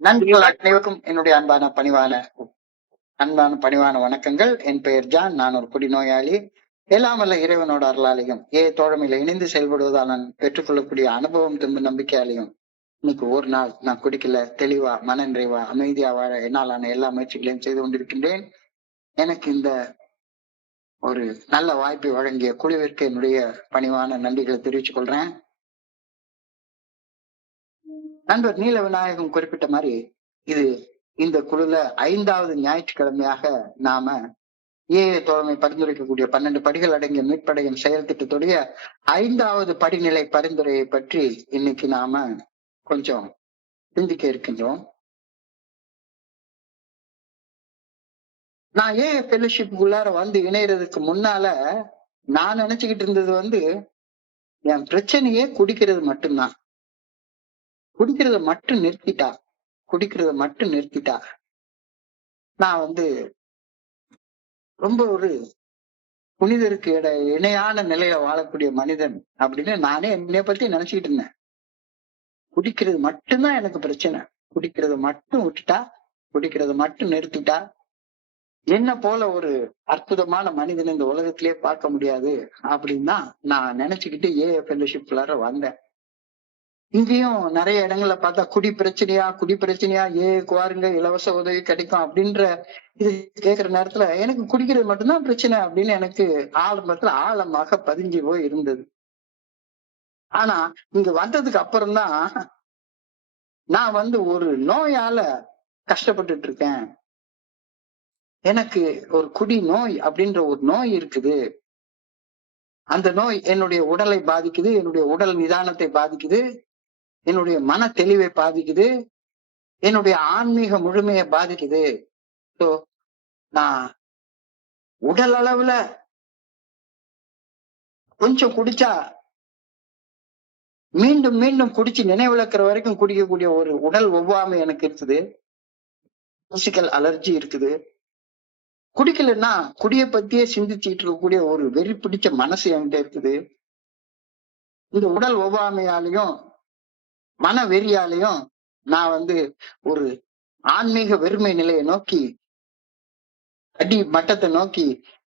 நண்பர்கள் அனைவருக்கும் என்னுடைய அன்பான பணிவான வணக்கங்கள். என் பெயர் ஜான். நான் ஒரு குடிநோயாளி. எல்லாம் வல்ல இறைவனோட அருளாலையும் தோழமையில இணைந்து செயல்படுவதால் நான் பெற்றுக்கொள்ளக்கூடிய அனுபவம் திரும்ப நம்பிக்கையாலையும் இன்னைக்கு ஒரு நாள் நான் குடிக்கல, தெளிவா மன நிறைவா அமைதியா வாழ என்னாலான எல்லா முயற்சிகளையும் செய்து கொண்டிருக்கின்றேன். எனக்கு இந்த ஒரு நல்ல வாய்ப்பை வழங்கிய குழுவிற்கு என்னுடைய பணிவான நன்றிகளை தெரிவித்துக் கொள்றேன். நண்பர் நீல விநாயகம் குறிப்பிட்ட மாதிரி இது இந்த குழுல 5வது ஞாயிற்றுக்கிழமையாக நாம தோழமை பரிந்துரைக்கக்கூடிய 12 படிகள் அடங்கிய மீட்படையும் செயல் திட்டத்துடைய 5வது படிநிலை பரிந்துரையை பற்றி இன்னைக்கு நாம கொஞ்சம் சிந்திக்க இருக்கின்றோம். நான் ஃபெலோஷிப் உள்ளார வந்து இணையறதுக்கு முன்னால நான் நினைச்சுக்கிட்டு இருந்தது என் பிரச்சனையே குடிக்கிறது மட்டும்தான். குடிக்கிறத மட்டும் நிறுத்திட்டா நான் ரொம்ப ஒரு புனிதருக்கு இணையான நிலையில வாழக்கூடிய மனிதன் அப்படின்னு நானே என்னைய பத்தி நினைச்சுக்கிட்டு இருந்தேன். குடிக்கிறது மட்டும்தான் எனக்கு பிரச்சனை. குடிக்கிறத மட்டும் விட்டுட்டா, குடிக்கிறத மட்டும் நிறுத்திட்டா என்ன போல ஒரு அற்புதமான மனிதன் இந்த உலகத்திலேயே பார்க்க முடியாது அப்படின்னு தான் நான் நினைச்சுக்கிட்டு ஃபெலோஷிப்குள்ளார வந்தேன். இங்கேயும் நிறைய இடங்கள்ல பார்த்தா குடி பிரச்சனையா வாருங்க, இலவச உதவி கிடைக்கும் அப்படின்ற இது கேட்கிற நேரத்துல எனக்கு குடிக்கிறது மட்டும்தான் பிரச்சனை அப்படின்னு எனக்கு ஆரம்பத்துல ஆழமாக பதிஞ்சு போய் இருந்தது. ஆனா இங்க வந்ததுக்கு அப்புறம்தான் நான் ஒரு நோயால கஷ்டப்பட்டுட்டு இருக்கேன். எனக்கு ஒரு குடி நோய் அப்படின்ற ஒரு நோய் இருக்குது. அந்த நோய் என்னுடைய உடலை பாதிக்குது, என்னுடைய உடல் நிதானத்தை பாதிக்குது, என்னுடைய மன தெளிவை பாதிக்குது, என்னுடைய ஆன்மீக முழுமையை பாதிக்குது. நான் உடல் அளவுல கொஞ்சம் குடிச்சா மீண்டும் மீண்டும் குடிச்சு நினைவிழக்கிற வரைக்கும் குடிக்கக்கூடிய ஒரு உடல் ஒவ்வாமை எனக்கு இருக்குது. பிசிக்கல் அலர்ஜி இருக்குது. குடிக்கலன்னா குடிய பத்தியே சிந்திச்சுட்டு இருக்கக்கூடிய ஒரு வெறி பிடிச்ச மனசு என்கிட்ட இருக்குது. இந்த உடல் ஒவ்வாமையாலையும் மன வெறியாலையும் நான் ஒரு ஆன்மீக வெறுமை நிலையை நோக்கி, அடி மட்டத்தை நோக்கி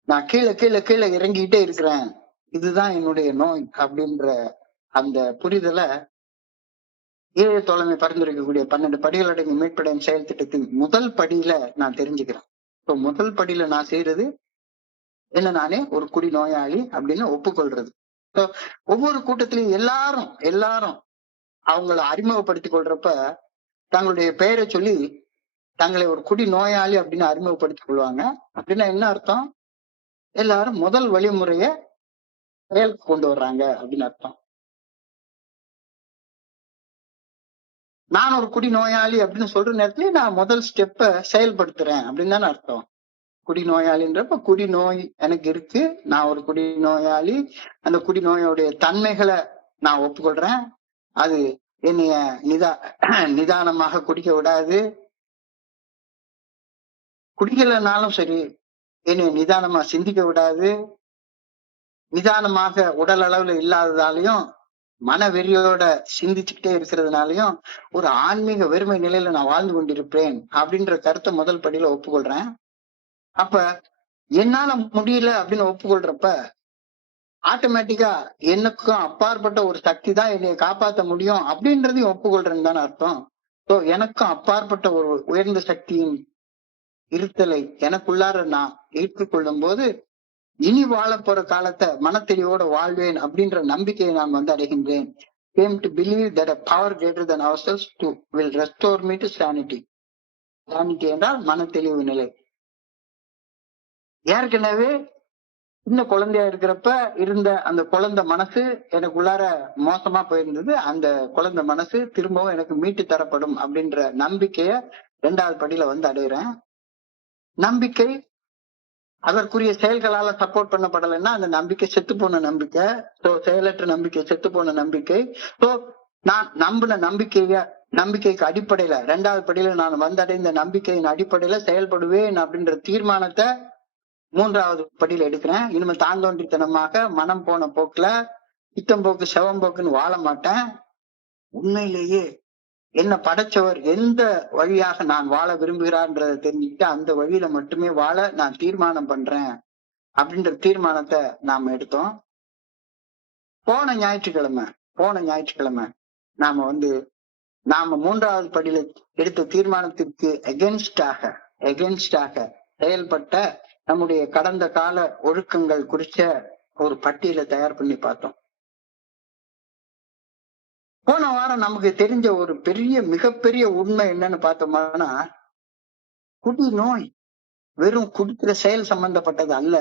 நான் கீழே கீழே கீழே இறங்கிட்டே இருக்கிறேன். இதுதான் என்னுடைய நோய் அப்படின்ற அந்த புரிதலை தோழமை பரிந்துரைக்கக்கூடிய 12 படிகள் அடங்கிய மீட்படையும் செயல் திட்டத்தின் முதல் படியில நான் தெரிஞ்சுக்கிறேன். இப்போ முதல் படியில நான் செய்யறது என்ன, நானே ஒரு குடி நோயாளி அப்படின்னு ஒப்புக்கொள்றது. ஒவ்வொரு கூட்டத்திலையும் எல்லாரும் அவங்கள அறிமுகப்படுத்திக் கொள்றப்ப தங்களுடைய பெயரை சொல்லி தங்களை ஒரு குடி நோயாளி அப்படின்னு அறிமுகப்படுத்திக் கொள்வாங்க. அப்படின்னா என்ன அர்த்தம்? எல்லாரும் முதல் வழிமுறைய செயலுக்கு கொண்டு வர்றாங்க அப்படின்னு அர்த்தம். நான் ஒரு குடி நோயாளி அப்படின்னு சொல்ற நேரத்துல நான் முதல் ஸ்டெப்ப செயல்படுத்துறேன் அப்படின்னு தானே அர்த்தம். குடி நோயாளின்றப்ப குடி நோய் எனக்கு இருக்கு, நான் ஒரு குடி நோயாளி. அந்த குடி நோயோடைய தன்மைகளை நான் ஒப்புக்கொள்றேன். அது என்னைய நிதானமாக குடிக்க விடாது. குடிக்கலனாலும் சரி என்னைய நிதானமா சிந்திக்க விடாது. நிதானமாக உடல் அளவுல இல்லாததாலையும் மன வெறியோட சிந்திச்சுக்கிட்டே இருக்கிறதுனாலையும் ஒரு ஆன்மீக வெறுமை நிலையில நான் வாழ்ந்து கொண்டிருப்பேன் அப்படின்ற கருத்தை முதல் படியில ஒப்புக்கொள்றேன். அப்ப என்னால முடியல அப்படின்னு ஒப்புக்கொள்றப்ப ஆட்டோமேட்டிக்கா எனக்கும் அப்பாற்பட்ட ஒரு சக்தி தான் என்னை காப்பாற்ற முடியும் அப்படின்றதையும் ஒப்புக்கொள்றேன்னு தானே அர்த்தம். ஸோ எனக்கும் அப்பாற்பட்ட ஒரு உயர்ந்த சக்தியின் இருத்தலை எனக்குள்ளார நான் ஏற்றுக்கொள்ளும் போது இனி வாழ போற காலத்தை மனத்தெளிவோட வாழ்வேன் அப்படின்ற நம்பிக்கையை நான் அடைகின்றேன். Came to believe that a power greater than ourselves will restore me to sanity. sanity என்றால் மனத்தெளிவு நிலை. ஏற்கனவே சின்ன குழந்தையா இருக்கிறப்ப இருந்த அந்த குழந்தை மனசு எனக்குள்ளார மோசமா போயிருந்தது. அந்த குழந்தை மனசு திரும்பவும் எனக்கு மீட்டு தரப்படும் அப்படின்ற நம்பிக்கைய 2வது படியில அடையிறேன். நம்பிக்கை அதற்குரிய செயல்களால சப்போர்ட் பண்ணப்படலைன்னா அந்த நம்பிக்கை செத்து போன நம்பிக்கை. செயலற்ற நம்பிக்கை, செத்து போன நம்பிக்கை. நான் நம்பின நம்பிக்கைக்கு அடிப்படையில 2வது படியில நான் வந்தடைந்த நம்பிக்கையின் அடிப்படையில செயல்படுவேன் அப்படின்ற தீர்மானத்தை 3வது படியில எடுக்கிறேன். இனிமேல் தாந்தோன்றித்தனமாக மனம் போன போக்குல பித்தம் போக்கு செவம் போக்குன்னு வாழ மாட்டேன். உண்மையிலேயே என்ன படைச்சவர் எந்த வழியாக நான் வாழ விரும்புகிறான்றதை தெரிஞ்சுக்கிட்டு அந்த வழியில மட்டுமே வாழ நான் தீர்மானம் பண்றேன் அப்படின்ற தீர்மானத்தை நாம எடுத்தோம். போன ஞாயிற்றுக்கிழமை நாம நாம 3வது படியில எடுத்த தீர்மானத்திற்கு எகென்ஸ்டாக செயல்பட்ட நம்முடைய கடந்த கால ஒழுக்கங்கள் குறித்த ஒரு பட்டியலை தயார் பண்ணி பார்த்தோம். போன வாரம் நமக்கு தெரிஞ்ச ஒரு மிகப்பெரிய உண்மை என்னன்னு பார்த்தோம்னா, குடி நோய் வெறும் குடிக்கிற செயல் சம்பந்தப்பட்டது அல்ல.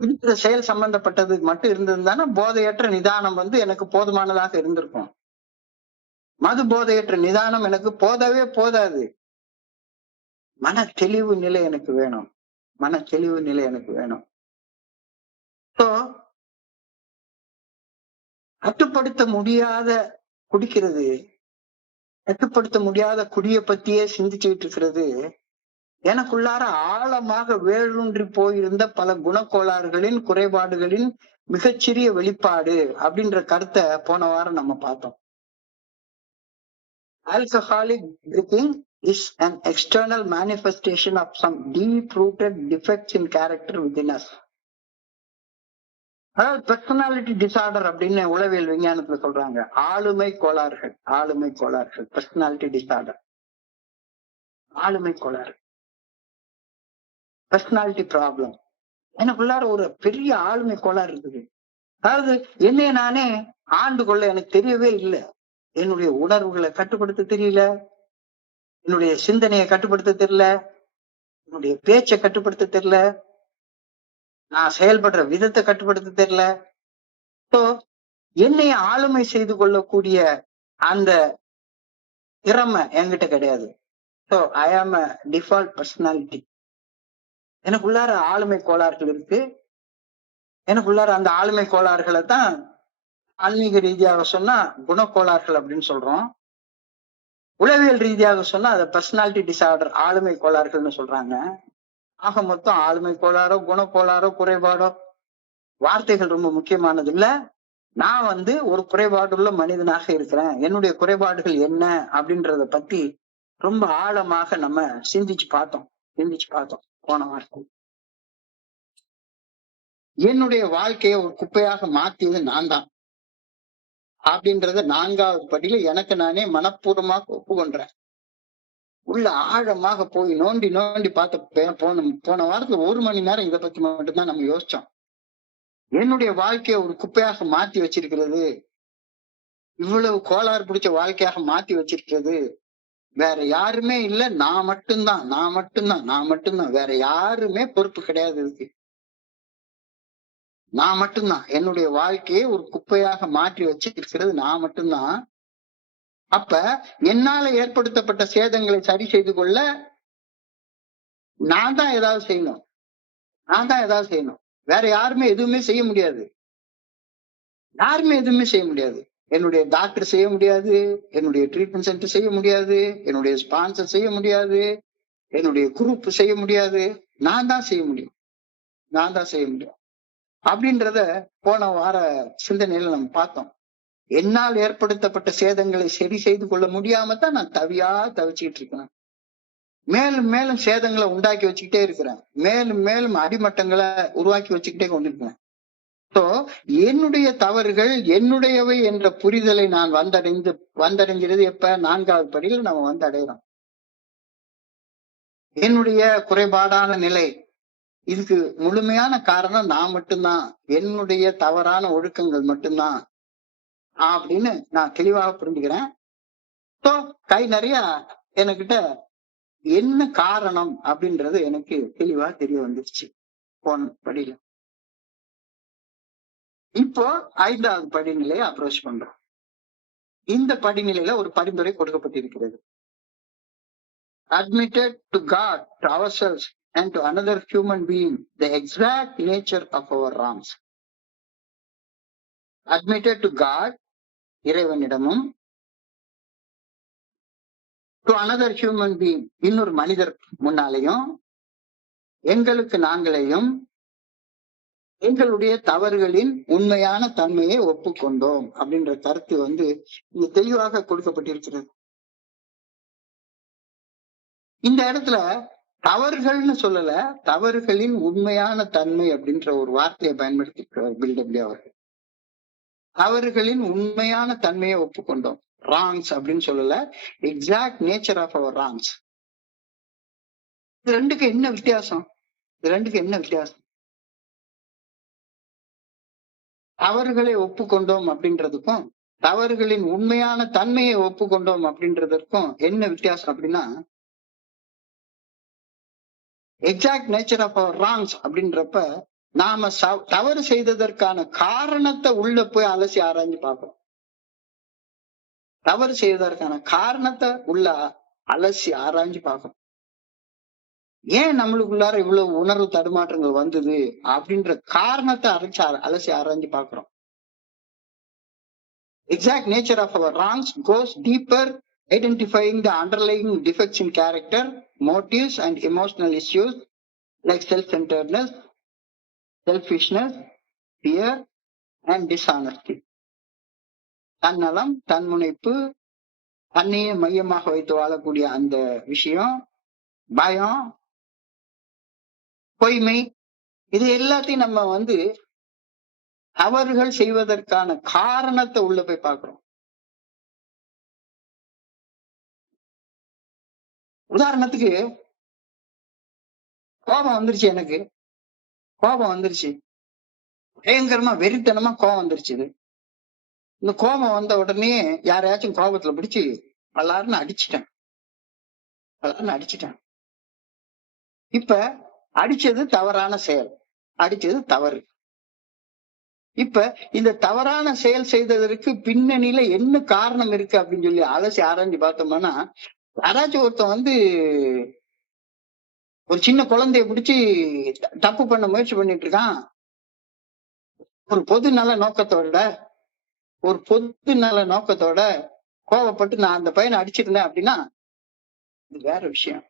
குடிக்கிற செயல் சம்பந்தப்பட்டது மட்டும் இருந்திருந்தானா போதையற்ற நிதானம் எனக்கு போதுமானதாக இருந்திருக்கும். மது போதையற்ற நிதானம் எனக்கு போதாது. மன தெளிவு நிலை எனக்கு வேணும். கட்டுப்படுத்த முடியாத குடிய பத்தியே சிந்திச்சுட்டு இருக்கிறது எனக்குள்ளார ஆழமாக வேரூன்றி போயிருந்த பல குணக்கோளாறுகளின் குறைபாடுகளின் மிகச்சிறிய வெளிப்பாடு அப்படின்ற கருத்தை போன வாரம் நம்ம பார்த்தோம். Alcoholic drinking is an external manifestation of some deep-rooted defects in character within us. Personality disorder அப்படின்னு உளவியல் விஞ்ஞானத்துல சொல்றாங்க. ஆளுமை கோளாறுகள் பர்சனாலிட்டி டிசார்டர், ஆளுமை கோளாறு, பர்சனாலிட்டி ப்ராப்ளம். எனக்குள்ளார ஒரு பெரிய ஆளுமை கோளாறு இருக்குது. அதாவது என்னைய நானே ஆண்டு கொள்ள எனக்கு தெரியவே இல்லை. என்னுடைய உணர்வுகளை கட்டுப்படுத்த தெரியல, என்னுடைய சிந்தனையை கட்டுப்படுத்த தெரியல, என்னுடைய பேச்சை கட்டுப்படுத்த தெரியல, நான் செயல்படுற விதத்தை கட்டுப்படுத்த தெரியல. ஸோ என்னைய ஆளுமை செய்து கொள்ளக்கூடிய அந்த திறமை என்கிட்ட கிடையாது. ஸோ ஐ ஆம் அ டிஃபால்ட் பர்சனாலிட்டி. எனக்குள்ளார ஆளுமை கோளாறுகள் இருக்கு. எனக்குள்ளார அந்த ஆளுமை கோளாறுகளை தான் ஆன்மீக ரீதியாக சொன்னா குணக்கோளாறுகள் அப்படின்னு சொல்றோம். உளவியல் ரீதியாக சொன்னா அதை பர்சனாலிட்டி டிசார்டர், ஆளுமை கோளாறுகள்னு சொல்றாங்க. ஆக மொத்தம் ஆளுமை கோளாறோ குணக்கோளாறோ குறைபாடோ வார்த்தைகள் ரொம்ப முக்கியமானது இல்ல. நான் ஒரு குறைபாடுள்ள மனிதனாக இருக்கிறேன். என்னுடைய குறைபாடுகள் என்ன அப்படின்றத பத்தி ரொம்ப ஆழமாக நம்ம சிந்திச்சு பார்த்தோம் போன வாரம். என்னுடைய வாழ்க்கையை ஒரு குப்பையாக மாத்தியது நான் தான் அப்படின்றத 4வது படியில எனக்கு நானே மனப்பூர்வமாக ஒப்புக்கொண்டேன். உள்ள ஆழமாக போய் நோண்டி பார்த்த போன வாரத்துல 1 மணி நேரம் இதை பத்தி மட்டும்தான் நம்ம யோசிச்சோம். என்னுடைய வாழ்க்கையை ஒரு குப்பையாக மாத்தி வச்சிருக்கிறது, இவ்வளவு கோளாறு பிடிச்ச வாழ்க்கையாக மாத்தி வச்சிருக்கிறது வேற யாருமே இல்ல, நான் மட்டும்தான். வேற யாருமே பொறுப்பு கிடையாது இதுக்கு. நான் மட்டும்தான் என்னுடைய வாழ்க்கையை ஒரு குப்பையாக மாற்றி வச்சிருக்கிறது, நான் மட்டும்தான். அப்ப என்னால ஏற்படுத்தப்பட்ட சேதங்களை சரி செய்து கொள்ள நான் தான் ஏதாவது செய்யணும். வேற யாருமே எதுவுமே செய்ய முடியாது. என்னுடைய டாக்டர் செய்ய முடியாது, என்னுடைய ட்ரீட்மெண்ட் சென்டர் செய்ய முடியாது, என்னுடைய ஸ்பான்சர் செய்ய முடியாது, என்னுடைய குரூப் செய்ய முடியாது. நான் தான் செய்ய முடியும் அப்படின்றத போன வார சிந்தனையில நம்ம பார்த்தோம். என்னால் ஏற்படுத்தப்பட்ட சேதங்களை சரி செய்து கொள்ள முடியாம தான் நான் தவிச்சுக்கிட்டு இருக்கிறேன். மேலும் சேதங்களை உண்டாக்கி வச்சுக்கிட்டே இருக்கிறேன். மேலும் அடிமட்டங்களை உருவாக்கி வச்சுக்கிட்டே கொண்டிருக்கிறேன். ஸோ என்னுடைய தவறுகள் என்னுடையவை என்ற புரிதலை நான் வந்தடைஞ்சிருது எப்ப 4வது படியில் நம்ம அடைகிறோம். என்னுடைய குறைபாடான நிலை, இதுக்கு முழுமையான காரணம் நான் மட்டும்தான், என்னுடைய தவறான ஒழுக்கங்கள் மட்டும்தான் அப்படின்னு நான் தெளிவாக புரிஞ்சுக்கிறேன். ஸோ கை நிறைய என்கிட்ட என்ன காரணம் அப்படின்றது எனக்கு தெளிவா தெரிய வந்துருச்சு போன படியில. இப்போ 5வது படிநிலையை அப்ரோச் பண்றோம். இந்த படிநிலையில ஒரு பரிந்துரை கொடுக்கப்பட்டிருக்கிறது. Admitted to God, to ourselves and to another human being the exact nature of our wrongs. Admitted to God, இறைவனிடமும், to another human being, இன்னொரு மனிதர் முன்னாலேயும், எங்களுக்கு நாங்களேயும் எங்களுடைய தவறுகளின் உண்மையான தன்மையை ஒப்புக்கொண்டோம் அப்படின்ற கருத்து இங்க தெளிவாக கொடுக்கப்பட்டிருக்கிறது. இந்த இடத்துல தவறுகள்னு சொல்லல, தவறுகளின் உண்மையான தன்மை அப்படின்ற ஒரு வார்த்தையை பயன்படுத்தி பில்டபிள்யூ அவர்கள். தவறுகளின் உண்மையான தன்மையை ஒப்புக்கொண்டோம். ராங்ஸ் அப்படின்னு சொல்லல, exact nature of our wrongs. இது ரெண்டுக்கு என்ன வித்தியாசம்? இது ரெண்டுக்கு என்ன வித்தியாசம்? தவறுகளை ஒப்புக்கொண்டோம் அப்படின்றதுக்கும் தவறுகளின் உண்மையான தன்மையை ஒப்புக்கொண்டோம் அப்படின்றதற்கும் என்ன வித்தியாசம் அப்படின்னா, exact nature of our wrongs அப்படின்றப்ப நாம தவறு செய்ததற்கான காரணத்தை உள்ள போய் அலசி ஆராய்ஞ்சு பார்க்கணும். தவறு செய்வதற்கான காரணத்தை உள்ள அலசி ஆராய்ஞ்சு பார்க்கணும். ஏன் நம்மளுக்குள்ளார இவ்வளவு உணர்வு தடுமாற்றங்கள் வந்தது அப்படின்ற காரணத்தை அலசி ஆராய்ஞ்சு பார்க்கிறோம். Exact nature of our wrongs goes deeper, identifying the underlying defects in character, motives, and emotional issues like self-centeredness, selfishness, fear, and dishonesty. தன்னலம், தன்முனைப்பு, தன்னையே மையமாக வைத்து வாழக்கூடிய அந்த விஷயம், பயம், பொய்மை, இது எல்லாத்தையும் நம்ம தவறுகள் செய்வதற்கான காரணத்தை உள்ள போய் பார்க்கிறோம். உதாரணத்துக்கு கோபம் வந்துருச்சு, எனக்கு கோபம் வந்துருச்சு, பயங்கரமா வெறித்தனமா கோபம் வந்துருச்சு. இந்த கோபம் வந்த உடனே யாரையாச்சும் கோபத்துல பிடிச்சு எல்லாருன்னு அடிச்சிட்டேன். இப்ப அடிச்சது தவறான செயல், அடிச்சது தவறு. இப்ப இந்த தவறான செயல் செய்ததற்கு பின்னணியில என்ன காரணம் இருக்கு அப்படின்னு சொல்லி அலசி ஆராய்ஞ்சு பார்த்தோம்னா, யாராச்சும் ஒருத்தன் ஒரு சின்ன குழந்தைய பிடிச்சி தப்பு பண்ண முயற்சி பண்ணிட்டு இருக்கான். ஒரு பொது நல நோக்கத்தோட கோவப்பட்டு நான் அந்த பையனை அடிச்சிருந்தேன் அப்படின்னா இது வேற விஷயம்.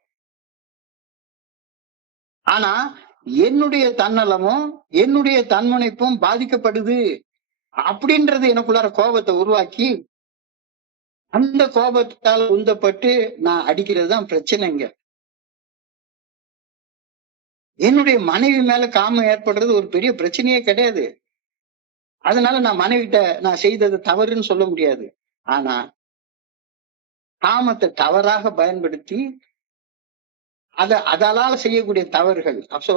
ஆனா என்னுடைய தன்னலமும் என்னுடைய தன்முனைப்பும் பாதிக்கப்படுது அப்படின்றது எனக்குள்ளார கோபத்தை உருவாக்கி அந்த கோபத்தால் உந்தப்பட்டு நான் அடிக்கிறது தான் பிரச்சனைங்க. என்னுடைய மனைவி மேல காமம் ஏற்படுறது ஒரு பெரிய பிரச்சனையே கிடையாது. அதனால நான் மனைவிட்ட நான் செய்தது தவறுன்னு சொல்ல முடியாது. ஆனா காமத்தை தவறாக பயன்படுத்தி அதால செய்யக்கூடிய தவறுகள், அப்போ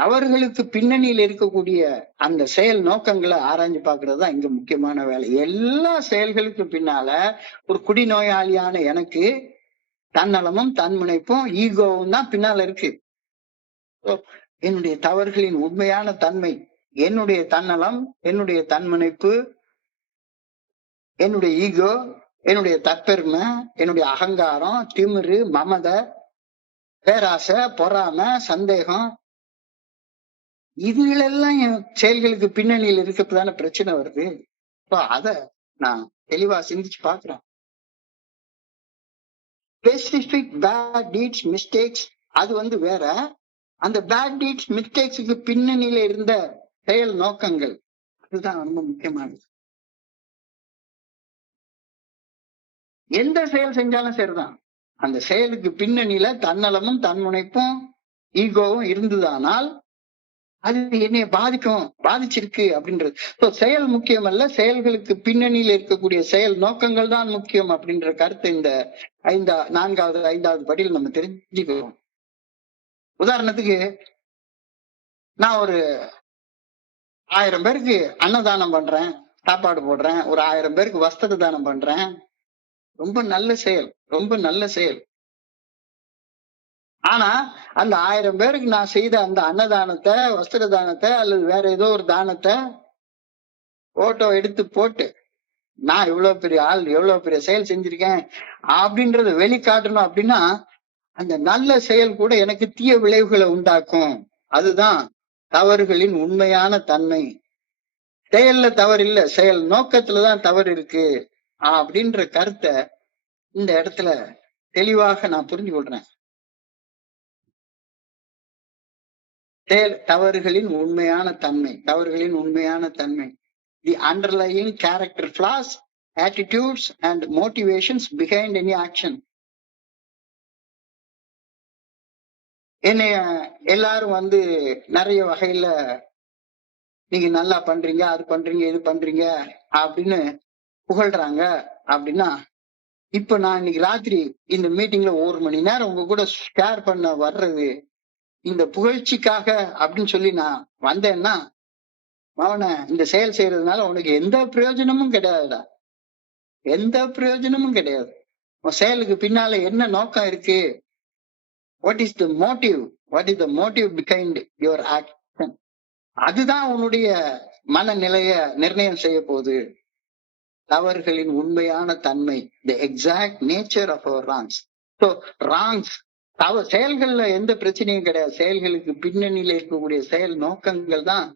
தவறுகளுக்கு பின்னணியில் இருக்கக்கூடிய அந்த செயல் நோக்கங்களை ஆராய்ஞ்சு பாக்குறது தான் இங்க முக்கியமான வேலை. எல்லா செயல்களுக்கு பின்னால ஒரு குடிநோயாளியான எனக்கு தன்னலமும் தன்முனைப்பும் ஈகோவும் தான் பின்னால இருக்கு. என்னுடைய தவறுகளின் உண்மையான தன்மை, என்னுடைய தன்னலம், என்னுடைய தன்முனைப்பு, என்னுடைய ஈகோ, என்னுடைய தற்பெருமை, என்னுடைய அகங்காரம், திமிரு, மமதை, பேராசை, பொறாமை, சந்தேகம், இதுகளெல்லாம் என் செயல்களுக்கு பின்னணியில் இருக்கிறதுதான பிரச்சனை வருது. அத நான் தெளிவா சிந்திச்சு பாக்குறேன். ஸ்பெசிபிக் பேட் டீட்ஸ், மிஸ்டேக்ஸ் அது வேற. அந்த பேட் டீட்ஸ், மிஸ்டேக்ஸுக்கு பின்னணியில இருந்த செயல் நோக்கங்கள் அதுதான் ரொம்ப முக்கியமானது. எந்த செயல் செஞ்சாலும் சரிதான், அந்த செயலுக்கு பின்னணியில தன்னலமும் தன்முனைப்பும் ஈகோவும் இருந்ததானால் அது என்னைய பாதிச்சிருக்கு அப்படின்றது. செயல் முக்கியம் அல்ல, செயல்களுக்கு பின்னணியில் இருக்கக்கூடிய செயல் நோக்கங்கள் தான் முக்கியம் அப்படின்ற கருத்தை இந்த 5வது படியில் நம்ம தெரிஞ்சுக்கிறோம். உதாரணத்துக்கு நான் ஒரு 1000 பேருக்கு அன்னதானம் பண்றேன், சாப்பாடு போடுறேன், ஒரு 1000 பேருக்கு வஸ்திர தானம் பண்றேன். ரொம்ப நல்ல செயல். ஆனா அந்த 1000 பேருக்கு நான் செய்த அந்த அன்னதானத்தை, வஸ்திர தானத்தை அல்லது வேற ஏதோ ஒரு தானத்தை போட்டோ எடுத்து போட்டு நான் இவ்வளவு பெரிய ஆள், எவ்வளவு பெரிய செயல் செஞ்சிருக்கேன் அப்படின்றத வெளிக்காட்டணும் அப்படின்னா அந்த நல்ல செயல் கூட எனக்கு தீய விளைவுகளை உண்டாக்கும். அதுதான் தவறுகளின் உண்மையான தன்மை. செயல்ல தவறு இல்ல, செயல் நோக்கத்துலதான் தவறு இருக்கு அப்படின்ற கருத்தை இந்த இடத்துல தெளிவாக நான் புரிஞ்சு கொள்றேன். தவறுகளின் உண்மையான தன்மை, the underlying character flaws, attitudes and motivations behind any action. என்னைய எல்லாரும் வந்து நிறைய வகையில நீங்க நல்லா பண்றீங்க, அது பண்றீங்க, இது பண்றீங்க அப்படின்னு புகழ்றாங்க. அப்படின்னா இப்ப நான் இன்னைக்கு ராத்திரி இந்த மீட்டிங்ல 1 மணி நேரம் உங்க கூட ஷேர் பண்ண வர்றது இந்த புகழ்ச்சிக்காக அப்படின்னு சொல்லி நான் வந்தேன்னா, அவனை இந்த செயல் செய்யறதுனால உனக்கு எந்த பிரயோஜனமும் கிடையாதுடா. எந்த பிரயோஜனமும் கிடையாது. உன் செயலுக்கு பின்னால என்ன நோக்கம் இருக்கு? What is the motive? What is the motive behind your action? அதுதான் உன்னுடைய மனநிலைய நிர்ணயம் செய்ய போகுது. தவறுகளின் உண்மையான தன்மை, the exact nature of our wrongs. So wrongs செயல்கள்ல எந்த பிரச்சனையும் கிடையாது. செயல்களுக்கு பின்னணியில இருக்கக்கூடிய செயல் நோக்கங்கள் தான்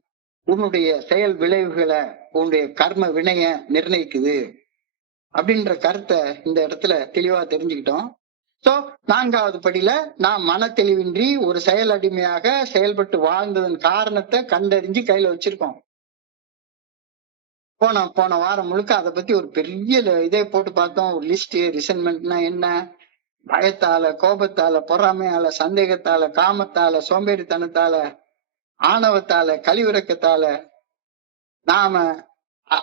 உன்னுடைய செயல் விளைவுகளை, உன்னுடைய கர்ம வினைய நிர்ணயிக்குது அப்படின்ற கருத்தை இந்த இடத்துல தெளிவா தெரிஞ்சுக்கிட்டோம். சோ 4வது படியில நான் மன தெளிவின்றி ஒரு செயல் அடிமையாக செயல்பட்டு வாழ்ந்ததன் காரணத்தை கண்டறிஞ்சு கையில வச்சிருக்கோம். போன வாரம் முழுக்க அதை பத்தி ஒரு பெரிய இதே போட்டு பார்த்தோம். ஒரு லிஸ்ட். ரிசன்மெண்ட்னா என்ன? பயத்தால, கோபத்தால, பொறாமையால, சந்தேகத்தால, காமத்தால, சோம்பேறித்தனத்தால, ஆணவத்தால, கழிவிறக்கத்தால நாம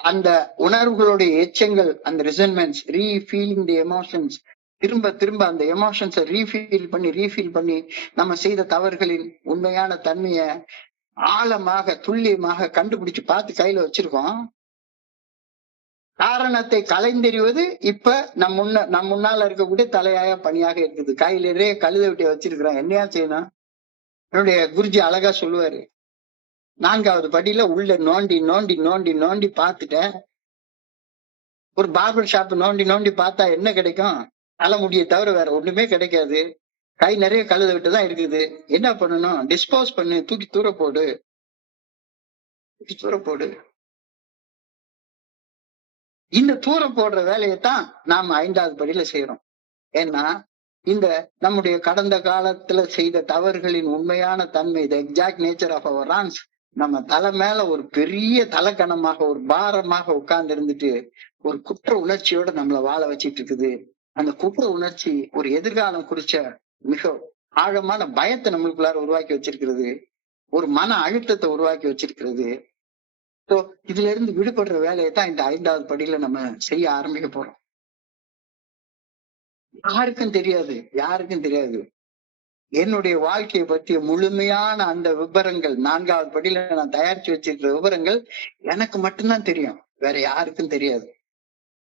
அந்த உணர்வுகளுடைய எச்சங்கள், அந்த ரிசன்மெண்ட்ஸ், ரீஃபீலிங் தி எமோஷன்ஸ், திரும்ப திரும்ப அந்த எமோஷன்ஸை ரீஃபீல் பண்ணி நம்ம செய்த தவறுகளின் உண்மையான தன்மைய ஆழமாக துல்லியமாக கண்டுபிடிச்சு பார்த்து கையில வச்சிருக்கோம். காரணத்தை கலைந்தெறிவது இப்ப நம் முன்னால இருக்கக்கூடிய தலையாய பணியாக இருக்குது. கையிலே கழுத விட்டிய வச்சிருக்கிறேன், என்னையா செய்யணும்? என்னுடைய குருஜி அழகா சொல்லுவாரு, 4வது படியில உள்ள நோண்டி நோண்டி நோண்டி நோண்டி பார்த்துட்டேன். ஒரு பார்பர் ஷாப் நோண்டி நோண்டி பார்த்தா என்ன கிடைக்கும்? தலைமுடியை தவிர வேற ஒண்ணுமே கிடைக்காது. கை நிறைய கழுத விட்டு தான் இருக்குது. என்ன பண்ணணும்? டிஸ்போஸ் பண்ணு, தூக்கி தூர போடு. இந்த தூர போடுற வேலையைத்தான் நாம 5வது படியில செய்யறோம். ஏன்னா இந்த நம்முடைய கடந்த காலத்துல செய்த தவறுகளின் உண்மையான தன்மை, the exact nature of our wrongs, நம்ம தலை மேல ஒரு பெரிய தலைக்கணமாக, ஒரு பாரமாக உட்கார்ந்து இருந்துட்டு ஒரு குற்ற உணர்ச்சியோட நம்மளை வாழ வச்சிட்டு இருக்குது. அந்த குற்ற உணர்ச்சி ஒரு எதிர்காலம் குறிச்ச மிக ஆழமான பயத்தை நம்மளுக்குள்ளார உருவாக்கி வச்சிருக்கிறது. ஒரு மன அழுத்தத்தை உருவாக்கி வச்சிருக்கிறது. ஸோ இதுல இருந்து விடுபடுற வேலையை தான் இந்த 5வது படியில நம்ம செய்ய ஆரம்பிக்க போறோம். யாருக்கும் தெரியாது. என்னுடைய வாழ்க்கையை பற்றிய முழுமையான அந்த விவரங்கள் 4வது படியில நான் தயாரிச்சு வச்சிருக்கிற விவரங்கள் எனக்கு மட்டும்தான் தெரியும், வேற யாருக்கும் தெரியாது.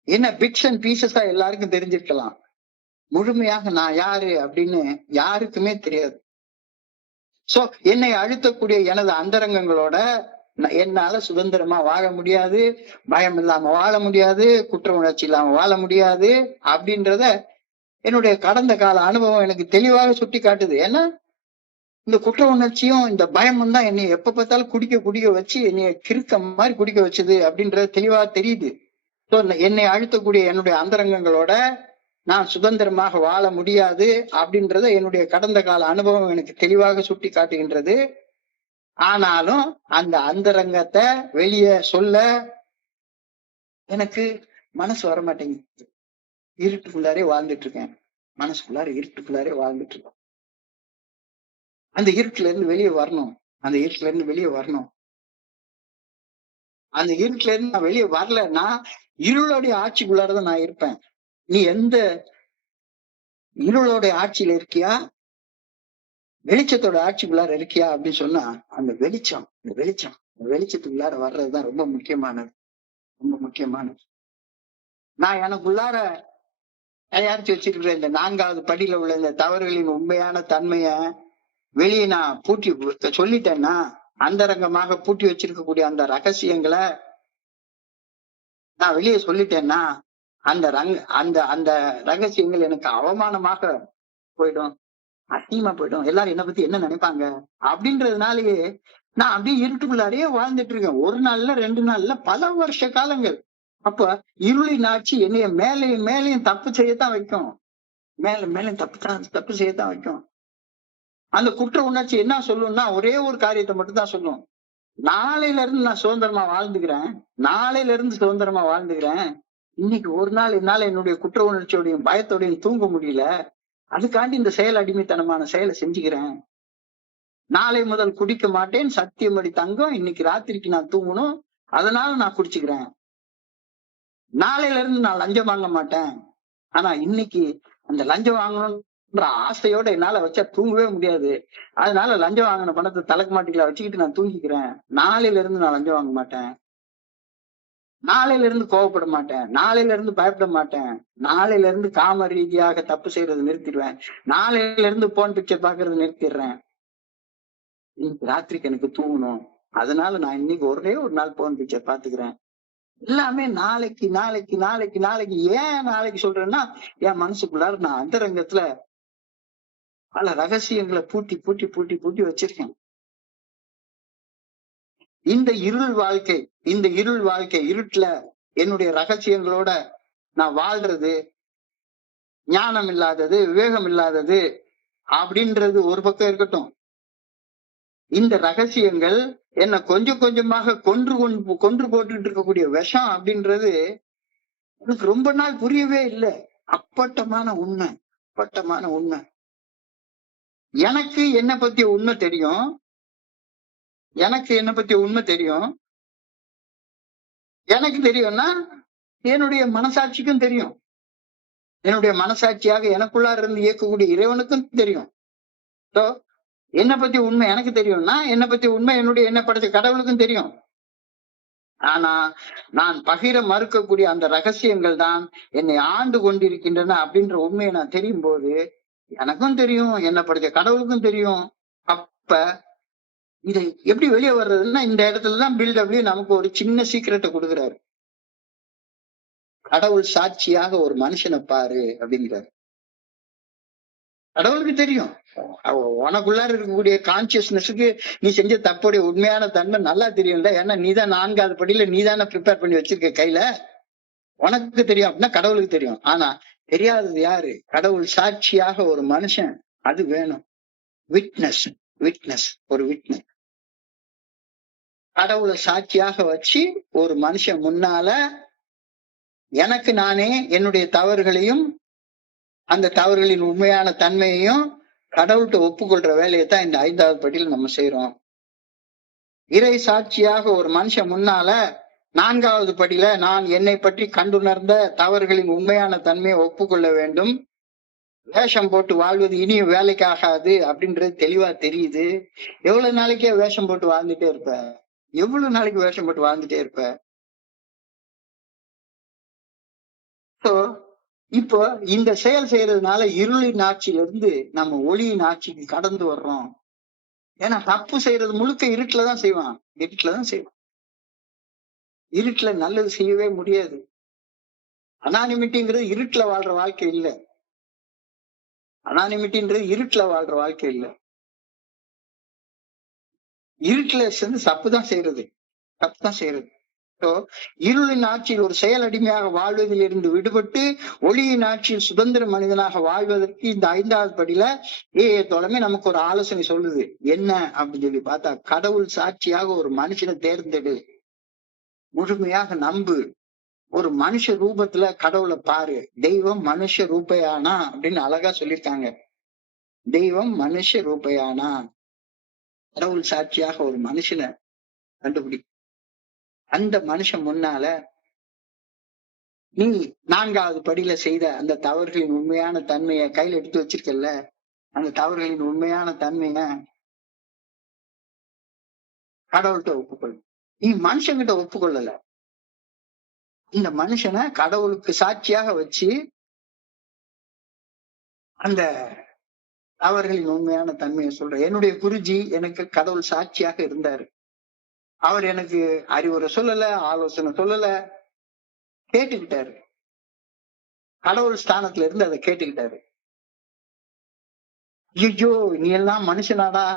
என்ன பிட்ஸ் அண்ட் பீசஸா எல்லாருக்கும் தெரிஞ்சிருக்கலாம், முழுமையாக நான் யாரு அப்படின்னு யாருக்குமே தெரியாது. சோ என்னை அழுத்தக்கூடிய எனது அந்தரங்கங்களோட என்னால சுதந்திரமா வாழ முடியாது, பயம் இல்லாம வாழ முடியாது, குற்ற உணர்ச்சி இல்லாம வாழ முடியாது அப்படின்றத என்னுடைய கடந்த கால அனுபவம் எனக்கு தெளிவாக சுட்டி காட்டுது. ஏன்னா இந்த குற்ற உணர்ச்சியும் இந்த பயமும் தான் என்னை எப்ப பார்த்தாலும் குடிக்க வச்சு என்னைய கிறுக்க மாதிரி குடிக்க வச்சது அப்படின்றது தெளிவா தெரியுது. ஸோ என்னை அழுத்தக்கூடிய என்னுடைய அந்தரங்கங்களோட நான் சுதந்திரமாக வாழ முடியாது அப்படின்றத என்னுடைய கடந்த கால அனுபவம் எனக்கு தெளிவாக சுட்டி காட்டுகின்றது. ஆனாலும் அந்த அந்தரங்கத்தை வெளியே சொல்ல எனக்கு மனசு வரமாட்டேங்குது. இருட்டுக்குள்ளாரே வாழ்ந்துட்டு இருக்கேன். மனசுக்குள்ளார இருட்டுக்குள்ளாரே வாழ்ந்துட்டு இருக்கோம். அந்த இருட்டுல இருந்து வெளியே வரணும். அந்த இருட்டுல இருந்து நான் வெளியே வரலன்னா இருளுடைய ஆட்சிக்குள்ளாரதான் நான் இருப்பேன். நீ எந்த இருளோட ஆட்சியில இருக்கியா, வெளிச்சத்தோட ஆட்சிக்குள்ளார இருக்கியா அப்படின்னு சொன்னா அந்த வெளிச்சத்துக்குள்ளார வர்றதுதான் ரொம்ப முக்கியமானது. நான் எனக்குள்ளார தயாரிச்சு வச்சிருக்கிற இந்த 4வது படியில உள்ள இந்த தவறுகளின் உண்மையான தன்மைய வெளியே நான் பூட்டி சொல்லிட்டேன்னா, அந்தரங்கமாக பூட்டி வச்சிருக்கக்கூடிய அந்த ரகசியங்களை நான் வெளியே சொல்லிட்டேன்னா அந்த ரகசியங்கள் எனக்கு அவமானமாக போயிடும், அசிங்கமா போயிடும். எல்லாரும் என்னை பத்தி என்ன நினைப்பாங்க அப்படின்றதுனாலயே நான் அப்படியே இருட்டுக்குள்ளாரையே வாழ்ந்துட்டு இருக்கேன். 1 நாள்ல 2 நாள்ல பல வருஷ காலங்கள். அப்ப இருளின் ஆட்சி என்னைய மேலையும் தப்பு செய்யத்தான் வைக்கும். மேலையும் தப்பு செய்யத்தான் வைக்கும். அந்த குற்ற உணர்ச்சி என்ன சொல்லும்னா ஒரே ஒரு காரியத்தை மட்டும் தான் சொல்லும், நாளையில இருந்து நான் சுதந்திரமா வாழ்ந்துக்கிறேன். இன்னைக்கு ஒரு நாள் என்னால என்னுடைய குற்ற உணர்ச்சியோடையும் பயத்தோடையும் தூங்க முடியல, அதுக்காண்டி இந்த செயல் அடிமைத்தனமான செயலை செஞ்சுக்கிறேன். நாளை முதல் குடிக்க மாட்டேன், சத்தியமடி தங்கம், இன்னைக்கு ராத்திரிக்கு நான் தூங்கணும், அதனால நான் குடிச்சுக்கிறேன். நாளையில இருந்து நான் லஞ்சம் வாங்க மாட்டேன். ஆனா இன்னைக்கு அந்த லஞ்சம் வாங்கணும்ன்ற ஆசையோட என்னால வச்சா தூங்கவே முடியாது. அதனால லஞ்சம் வாங்கின பணத்தை தலைக்கு மாட்டிக்கல வச்சுக்கிட்டு நான் தூங்கிக்கிறேன். நாளையில இருந்து நான் லஞ்சம் வாங்க மாட்டேன். நாளையில இருந்து கோவப்பட மாட்டேன். நாளையில இருந்து பயப்பட மாட்டேன். நாளையில இருந்து காம ரீதியாக தப்பு செய்யறது நிறுத்திடுவேன். நாளையில இருந்து போன் பிக்சர் பாக்குறது நிறுத்திடுறேன். இன்னைக்கு ராத்திரிக்கு எனக்கு தூங்கணும். அதனால நான் இன்னைக்கு ஒரே ஒரு நாள் போன் பிக்சர் பாத்துக்கிறேன். எல்லாமே நாளைக்கு நாளைக்கு நாளைக்கு நாளைக்கு. ஏன் நாளைக்கு சொல்றேன்னா, என் மனசுக்குள்ளார நான் அந்தரங்கத்துல பல ரகசியங்களை பூட்டி பூட்டி பூட்டி பூட்டி வச்சிருக்கேன். இந்த இருள் வாழ்க்கை இருட்டுல என்னுடைய ரகசியங்களோட நான் வாழ்றது, ஞானம் இல்லாதது, விவேகம் இல்லாதது அப்படின்றது ஒரு பக்கம் இருக்கட்டும். இந்த ரகசியங்கள் என்ன கொஞ்சம் கொஞ்சமாக கொன்று போட்டுட்டு இருக்கக்கூடிய விஷம் அப்படின்றது எனக்கு ரொம்ப நாள் புரியவே இல்லை. அப்பட்டமான உண்மை. எனக்கு என்ன பத்திய உண்மை தெரியும். எனக்கு தெரியும்னா என்னுடைய மனசாட்சிக்கும் தெரியும். என்னுடைய மனசாட்சியாக எனக்குள்ளார இருந்து இயக்கக்கூடிய இறைவனுக்கும் தெரியும். என்ன பத்தி உண்மை எனக்கு தெரியும்னா என்ன பத்தி உண்மை என்ன படைச்ச கடவுளுக்கும் தெரியும். ஆனா நான் பகிர மறுக்கக்கூடிய அந்த ரகசியங்கள் தான் என்னை ஆண்டு கொண்டிருக்கின்றன அப்படின்ற உண்மையை நான் தெரியும் போது எனக்கும் தெரியும், என்ன படைச்ச கடவுளுக்கும் தெரியும். அப்ப இதை எப்படி வெளியே வர்றதுன்னா இந்த இடத்துலதான் பில்டபிள்யூ நமக்கு ஒரு சின்ன சீக்கிரட்டை கொடுக்குறாரு. கடவுள் சாட்சியாக ஒரு மனுஷனை பாரு அப்படிங்கிறாரு. கடவுளுக்கு தெரியும் உனக்குள்ளார இருக்கக்கூடிய கான்சியஸ்னஸுக்கு நீ செஞ்ச தப்புடைய உண்மையான தன்மை நல்லா தெரியும்ல. ஏன்னா நீதான் 4வது படியில நீதானே ப்ரிப்பேர் பண்ணி வச்சிருக்க கையில. உனக்கு தெரியும் அப்படின்னா கடவுளுக்கு தெரியும். ஆனா தெரியாதது யாரு? கடவுள் சாட்சியாக ஒரு மனுஷன். அது வேணும். விட்னஸ் ஒரு விட்னஸ். கடவுளை சாட்சியாக வச்சு ஒரு மனுஷன் முன்னால எனக்கு நானே என்னுடைய தவறுகளையும் அந்த தவறுகளின் உண்மையான தன்மையையும் கடவுள்கிட்ட ஒப்புக்கொள்ற வேலையை தான் இந்த 5வது படியில நம்ம செய்யறோம். இறை சாட்சியாக ஒரு மனுஷன் முன்னால 4வது படியில நான் என்னை பற்றி கண்டுணர்ந்த தவறுகளின் உண்மையான தன்மையை ஒப்புக்கொள்ள வேண்டும். வேஷம் போட்டு வாழ்வது இனியும் வேலைக்காகாது அப்படின்றது தெளிவா தெரியுது. எவ்வளவு நாளைக்கே வேஷம் போட்டு வாழ்ந்துட்டே இருப்ப? இப்போ இந்த செயல் செய்யறதுனால இருளின் ஆட்சியிலிருந்து நம்ம ஒளியின் ஆட்சிக்கு கடந்து வர்றோம். ஏன்னா தப்பு செய்யறது முழுக்க இருட்டுலதான் செய்வான். இருட்டுல நல்லது செய்யவே முடியாது. அனானிமிட்டிங்கிறது இருட்டுல வாழ்ற வாழ்க்கை இல்ல. இருட்டுல சேர்ந்து தப்பு தான் செய்யறது. இருளின் ஆட்சியில் ஒரு செயல் அடிமையாக வாழ்வதில் இருந்து விடுபட்டு ஒளியின் ஆட்சியில் சுதந்திர மனிதனாக வாழ்வதற்கு இந்த 5வது படியில தோழமை நமக்கு ஒரு ஆலோசனை சொல்லுது. என்ன அப்படின்னு சொல்லி பார்த்தா, கடவுள் சாட்சியாக ஒரு மனுஷனை தேர்ந்தெடு, முழுமையாக நம்பு, ஒரு மனுஷ ரூபத்துல கடவுளை பாரு. தெய்வம் மனுஷ ரூபையானா அப்படின்னு அழகா சொல்லியிருக்காங்க. தெய்வம் மனுஷ ரூபையானா. கடவுள் சாட்சியாக ஒரு மனுஷனை கண்டுபிடி. அந்த மனுஷன் முன்னால நீ 4வது படியில செய்த அந்த தவறுகளின் உண்மையான தன்மையை கையில எடுத்து வச்சிருக்கல, அந்த தவறுகளின் உண்மையான தன்மைய கடவுள்கிட்ட ஒப்புக்கொள். நீ மனுஷங்கிட்ட ஒப்புக்கொள்ளல. இந்த மனுஷனை கடவுளுக்கு சாட்சியாக வச்சு அந்த தவறுகளின் உண்மையான தன்மையை சொல்ற. என்னுடைய குருஜி எனக்கு கடவுள் சாட்சியாக இருந்தாரு. அவர் எனக்கு அறிவுரை சொல்லல, ஆலோசனை சொல்லல, கேட்டுக்கிட்டாரு. கடவுள் ஸ்தானத்துல இருந்து அதை கேட்டுக்கிட்டாரு. ஐயோ நீ எல்லாம் மனுஷனாடா.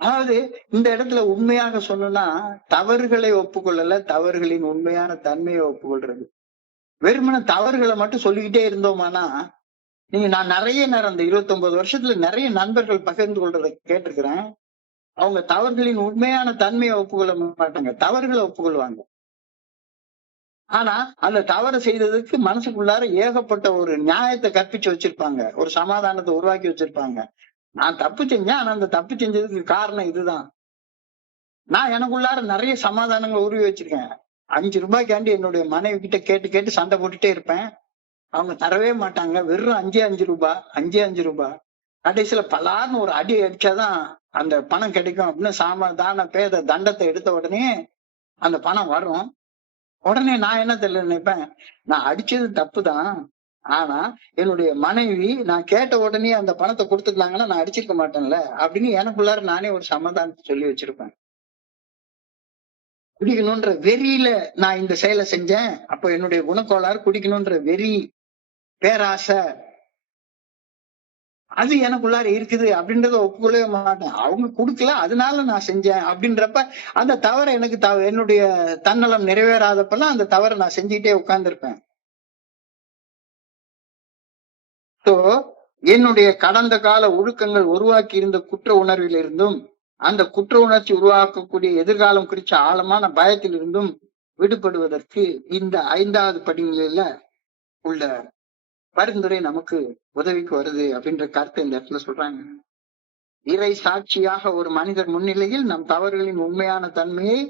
அதாவது இந்த இடத்துல உண்மையாக சொன்னா தவறுகளை ஒப்புக்கொள்ளல, தவறுகளின் உண்மையான தன்மையை ஒப்புக்கொள்றது. வெறுமன தவறுகளை மட்டும் சொல்லிக்கிட்டே இருந்தோமானா நான் நிறைய நேரம் இந்த 29 வருஷத்துல நிறைய நண்பர்கள் பகிர்ந்து கொள்றதை கேட்டிருக்கிறேன். அவங்க தவறுகளின் உண்மையான தன்மையை ஒப்புக்கொள்ள மாட்டாங்க, தவறுகளை ஒப்புக்கொள்வாங்க. ஆனா அந்த தவறு செய்ததுக்கு மனசுக்குள்ளார ஏகப்பட்ட ஒரு நியாயத்தை கற்பிச்சு வச்சிருப்பாங்க, ஒரு சமாதானத்தை உருவாக்கி வச்சிருப்பாங்க. நான் தப்பு செஞ்சேன், ஆனா அந்த தப்பு செஞ்சதுக்கு காரணம் இதுதான். நான் எனக்குள்ளார நிறைய சமாதானங்களை உருவி வச்சிருக்கேன். 5 ரூபாய்க்காண்டி என்னுடைய மனைவி கிட்ட கேட்டு கேட்டு சண்டை போட்டுட்டே இருப்பேன். அவங்க தரவே மாட்டாங்க. வெறும் 5 ரூபாய், 5 ரூபாய். கடைசியில பலார்னு ஒரு அடி அடிச்சாதான் அந்த பணம் கிடைக்கும் அப்படின்னு சாமதான பேத தண்டத்தை எடுத்த உடனே அந்த பணம் வரும். உடனே நான் என்ன தெரியல நினைப்பேன், நான் அடிச்சது தப்புதான். ஆனா என்னுடைய மனைவி நான் கேட்ட உடனே அந்த பணத்தை கொடுத்துருந்தாங்கன்னா நான் அடிச்சிருக்க மாட்டேன்ல அப்படின்னு எனக்குள்ளார நானே ஒரு சமாதானத்தை சொல்லி வச்சிருப்பேன். குடிக்கணும்ன்ற வெறியில நான் இந்த செயலை செஞ்சேன். அப்ப என்னுடைய குணக்கோளாறு குடிக்கணும்ன்ற வெறி, பேராசை, அது எனக்குள்ளார இருக்குது அப்படின்றத ஒப்புக்கொள்ளவே மாட்டேன். அவங்க கொடுக்கல, அதனால நான் செஞ்சேன் அப்படின்றப்ப அந்த தவறை எனக்கு என்னுடைய தன்னலம் நிறைவேறாதப்பெல்லாம் அந்த தவறை நான் செஞ்சுக்கிட்டே உட்கார்ந்துருப்பேன். சோ என்னுடைய கடந்த கால ஒழுக்கங்கள் உருவாக்கி இருந்த குற்ற உணர்விலிருந்தும், அந்த குற்ற உணர்ச்சி உருவாக்கக்கூடிய எதிர்காலம் குறித்த ஆழமான பயத்திலிருந்தும் விடுபடுவதற்கு இந்த 5வது படிநிலையில உள்ள பரிந்துரை நமக்கு உதவிக்கு வருது அப்படின்ற கருத்தை இந்த இடத்துல சொல்றாங்க. இறை சாட்சியாக ஒரு மனிதர் முன்னிலையில் நம் தவறுகளின் உண்மையான தன்மையை